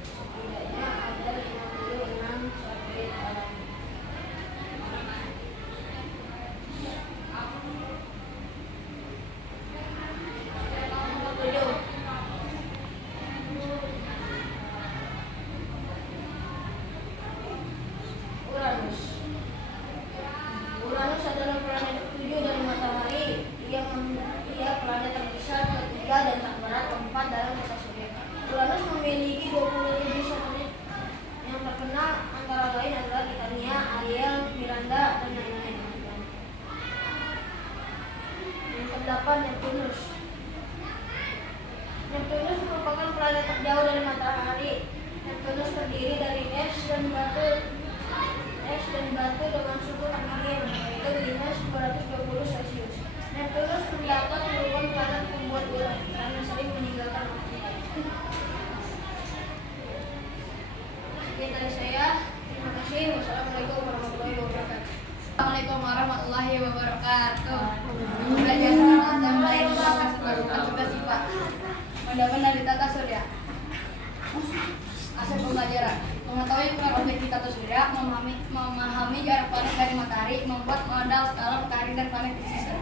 Setidaknya ada 56 satelit alami. Ketujuh, Uranus. Uranus adalah planet ketujuh dari matahari. Ia planet terbesar ketiga dan terberat keempat dalam tata surya. Uranus memiliki 27 satelit yang terkenal, antara lain adalah Titania, Ariel, Miranda, dan lain-lain. Yang kedelapan, Neptunus. Neptunus merupakan planet terjauh dari matahari. Neptunus terdiri dari es dan batu dengan suhu tertinggi yaitu minus 220 Celcius. Neptunus mendapat julukan planet pembuat ular karena sering meninggalkan orbit. Sekian dari saya. Terima kasih. Wassalamualaikum warahmatullahi wabarakatuh. Assalamualaikum warahmatullahi wabarakatuh. Belajar sangat dan baik melakukan tugas IPA. Mendapat dari tata surya. Aspek pembelajaran: mengetahui peran objek di tata surya, memahami jarak planet dari matahari, membuat modal skala matahari dan planet di sistem.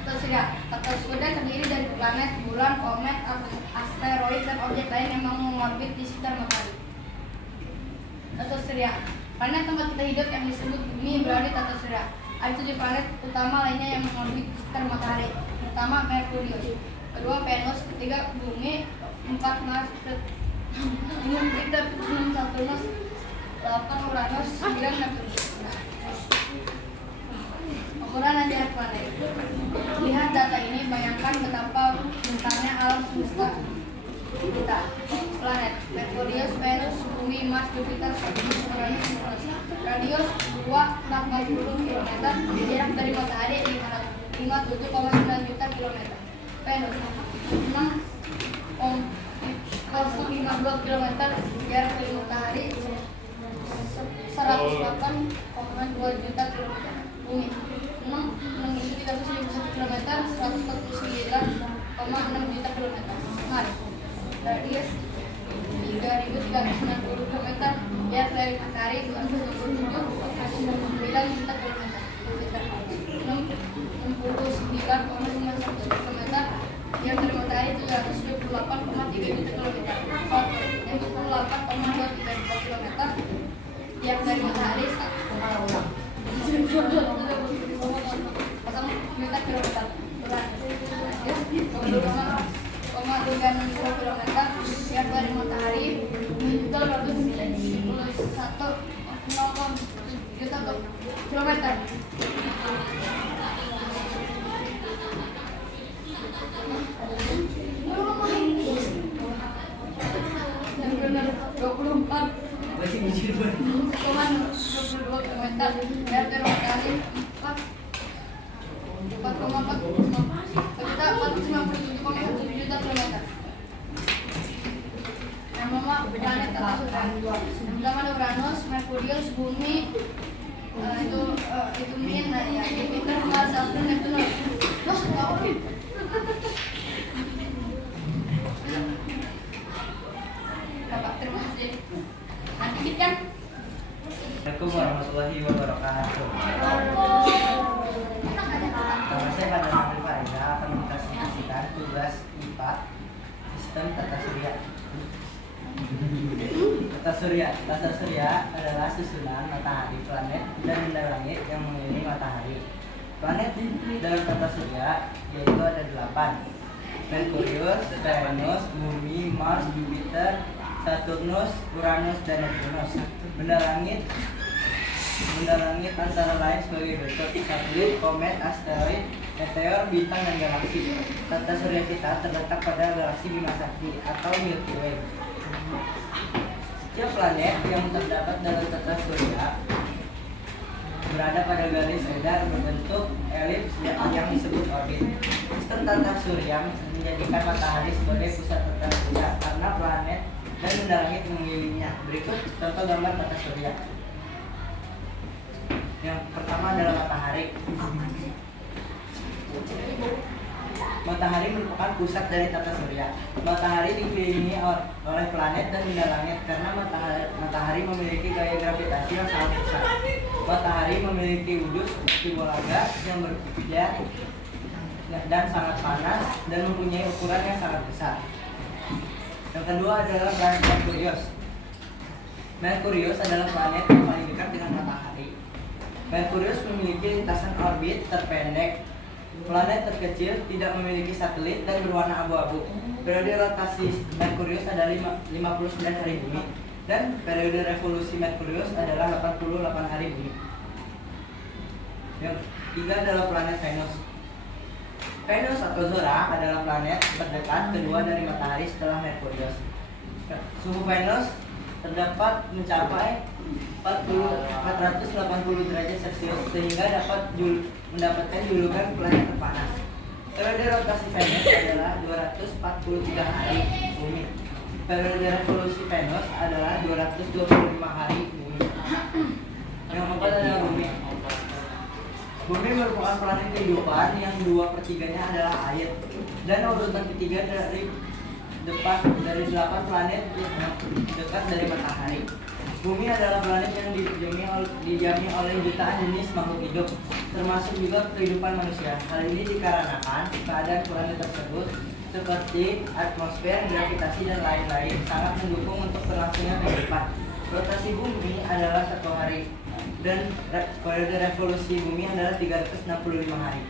Tata surya. Tata surya terdiri dari planet, bulan, komet, asteroid, dan objek lain yang mengorbit di sekitar matahari. Tata surya. Planet tempat kita hidup yang disebut bumi berada di tata surya. Ada 7 planet utama lainnya yang mengorbit di sekitar matahari. Pertama, Merkurius. Kedua, Venus. Ketiga, bumi. 4, Mars. 5, Jupiter. 6, Saturnus. 8, Uranus. 9, Neptunus. Ukuran dan planet. Lihat data ini, bayangkan betapa besarnya alam semesta kita. Planet: Merkurius, Venus, Bumi, Mars, Jupiter, Saturnus, Uranus, Neptunus. Radius 240 km. Jarak dari matahari 57,9 juta kilometer. Venus 6,052 km. Jarak dari matahari 108,2 juta kilometer. Bumi 6.371 km, 149,6 juta kilometer. Mars radius 3.390 km, jarak dari matahari 227,9 juta kilometer. Jupiter 69,51 km, jarak dari matahari 728,3 juta kilometer. Saturn 28,234 km, jarak dari matahari 0,3 kilometer. Uranus 0,36 km, jarak dari matahari 721,0 juta kilometer. Yang benar 24,22 km, jarak dari matahari 4,4 juta 497,1 juta kilometer. Nama planet tata surya. Yang pertama ada Uranus, Merkurius, Bumi, itu Min, ya, Jupiter, Mars, Saturn, Neptunus. Mas, tahu nih? Bapak, terima kasih. Nanti kan? Assalamualaikum warahmatullahi wabarakatuh. Nama saya Pada Nabil Farida akan mempresentasikan tugas IPA Sistem Tata Surya. Tata surya adalah susunan matahari, planet, dan benda langit yang mengelilingi matahari. Planet dalam tata surya yaitu ada 8: Merkurius, Venus, Bumi, Mars, Jupiter, Saturnus, Uranus, dan Neptunus. Benda langit antara lain sebagai berikut: satelit, komet, asteroid, meteor, bintang, dan galaksi. Tata surya kita terletak pada galaksi Bima Sakti atau Milky Way. Setiap planet yang terdapat dalam tata surya berada pada garis edar berbentuk elips yang disebut orbit. Sistem tata surya menjadikan matahari sebagai pusat tata surya karena planet dan benda langit mengelilinginya. Berikut contoh gambar tata surya. Yang pertama adalah matahari. Matahari merupakan pusat dari tata surya. Matahari dikelilingi oleh planet dan benda langit karena matahari memiliki gaya gravitasi yang sangat besar. Matahari memiliki wujud seperti bola gas yang berkilat dan sangat panas dan mempunyai ukuran yang sangat besar. Yang kedua adalah planet Merkurius. Merkurius adalah planet yang paling dekat dengan matahari. Merkurius memiliki lintasan orbit terpendek. Planet terkecil, tidak memiliki satelit, dan berwarna abu-abu. Periode rotasi Merkurius adalah 59 hari bumi, dan periode revolusi Merkurius adalah 88 hari bumi. Yang ketiga adalah planet Venus. Venus atau Zora adalah planet terdekat kedua dari matahari setelah Merkurius. Suhu Venus terdapat mencapai 480 derajat Celcius sehingga dapat mendapatkan julukan planet terpanas. Periode rotasi Venus adalah 243 hari bumi. Periode revolusi Venus adalah 225 hari bumi. Yang keempat adalah bumi. Bumi merupakan planet kehidupan yang 2/3-nya adalah air dan urutan ketiga dari 8 planet yang dekat dari matahari. Bumi adalah planet yang didiami oleh jutaan jenis makhluk hidup, termasuk juga kehidupan manusia. Hal ini dikarenakan keadaan planet tersebut seperti atmosfer, gravitasi, dan lain-lain sangat mendukung untuk berlangsungnya kehidupan. Rotasi bumi adalah 1 hari dan periode revolusi bumi adalah 365 hari.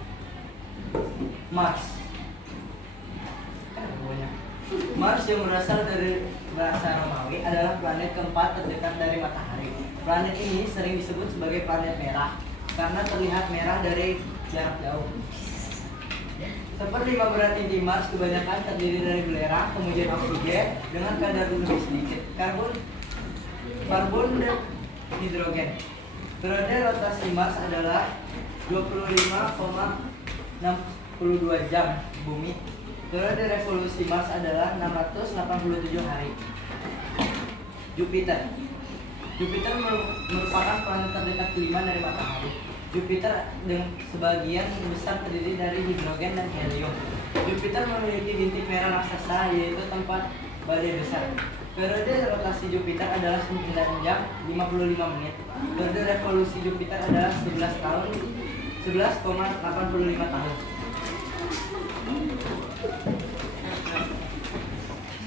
Mars yang berasal dari bahasa Romawi adalah planet keempat terdekat dari matahari. Planet ini sering disebut sebagai planet merah karena terlihat merah dari jarak jauh. Seperlima berat inti Mars kebanyakan terdiri dari belerang, kemudian oksigen dengan kadar lebih sedikit, karbon, dan hidrogen. Periode rotasi Mars adalah 25,62 jam bumi. Periode revolusi Mars adalah 687 hari. Jupiter merupakan planet terdekat kelima dari matahari. Jupiter dengan sebagian besar terdiri dari hidrogen dan helium. Jupiter memiliki bintik merah raksasa, yaitu tempat badai besar. Periode rotasi Jupiter adalah 9 jam 55 menit. Periode revolusi Jupiter adalah 11,85 tahun.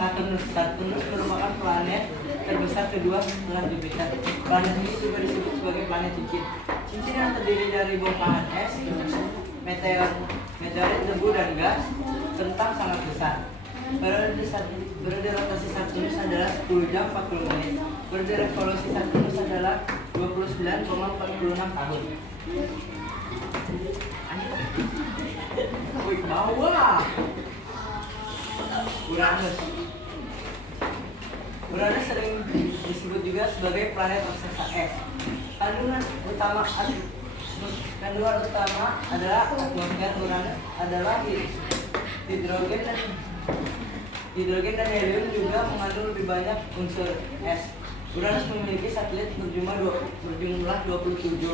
Saturnus merupakan planet terbesar kedua setelah Jupiter. Planet ini juga disebut sebagai planet cincin. Cincin yang terdiri dari bongkahan es, meteorit, debu, dan gas, kentang sangat besar. Periode rotasi Saturnus adalah 10 jam 40 menit. Periode revolusi Saturnus adalah 29,46 tahun. Wih, bawah. Uranus sering disebut juga sebagai planet raksasa es. Kandungan utama adalah atmosfer Uranus adalah Hidrogen dan Hidrogen dan helium juga mengandung lebih banyak unsur es. Uranus memiliki satelit berjumlah 27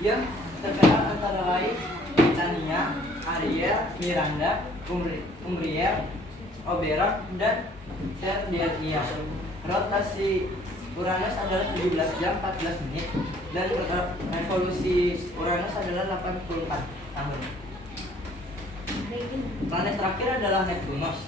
yang terkenal antara lain Titania, Ariel, Miranda, Umbriel, Oberon, dan Cerdia. Rotasi Uranus adalah 17 jam 14 menit dan revolusi Uranus adalah 84 tahun. Planet terakhir adalah Neptunus.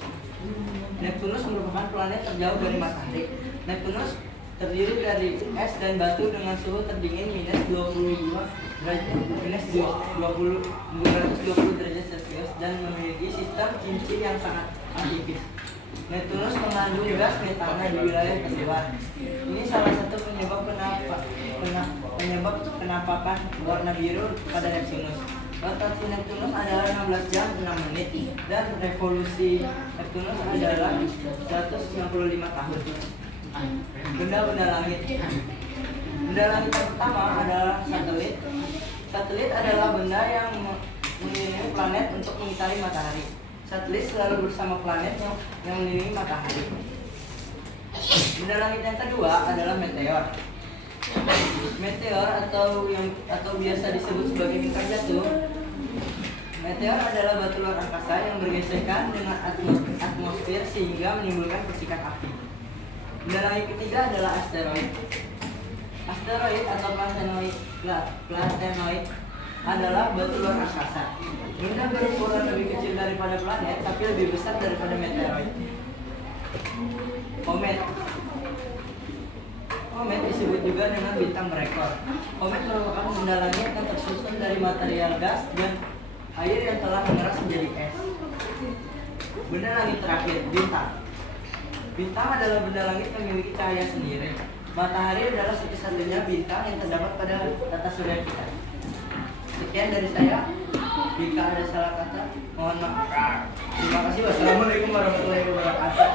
Neptunus merupakan planet terjauh dari matahari. Neptunus terdiri dari es dan batu dengan suhu terdingin minus 220 derajat Celcius dan memiliki sistem inti yang sangat aktivis. Neptunus mengandung gas metana di wilayah terluar. Ini salah satu penyebab penampakan warna biru pada Neptunus. Rotasi Neptunus adalah 16 jam 6 menit dan revolusi Neptunus adalah 195 tahun. Benda-benda langit. Benda langit yang pertama adalah satelit. Satelit adalah benda yang mengelilingi planet untuk mengitari matahari. Satelit selalu bersama planet yang mengelilingi matahari. Benda langit yang kedua adalah meteor. Meteor atau biasa disebut sebagai bintang jatuh. Meteor adalah batu luar angkasa yang bergesekan dengan atmosfer sehingga menimbulkan percikan api. Benda langit ketiga adalah asteroid. Asteroid atau platenoid adalah batu luar angkasa. Benda berukuran lebih kecil daripada planet tapi lebih besar daripada meteoroid. Komet. Komet disebut juga dengan bintang berekor. Komet merupakan benda langit yang tersusun dari material gas dan air yang telah mengeras menjadi es. Benda langit terakhir, bintang. Bintang adalah benda langit yang memiliki cahaya sendiri. Matahari adalah satu-satunya bintang yang terdapat pada tata surya kita. Sekian dari saya. Jika ada salah kata, mohon maaf. Terima kasih. Wassalamualaikum warahmatullahi wabarakatuh.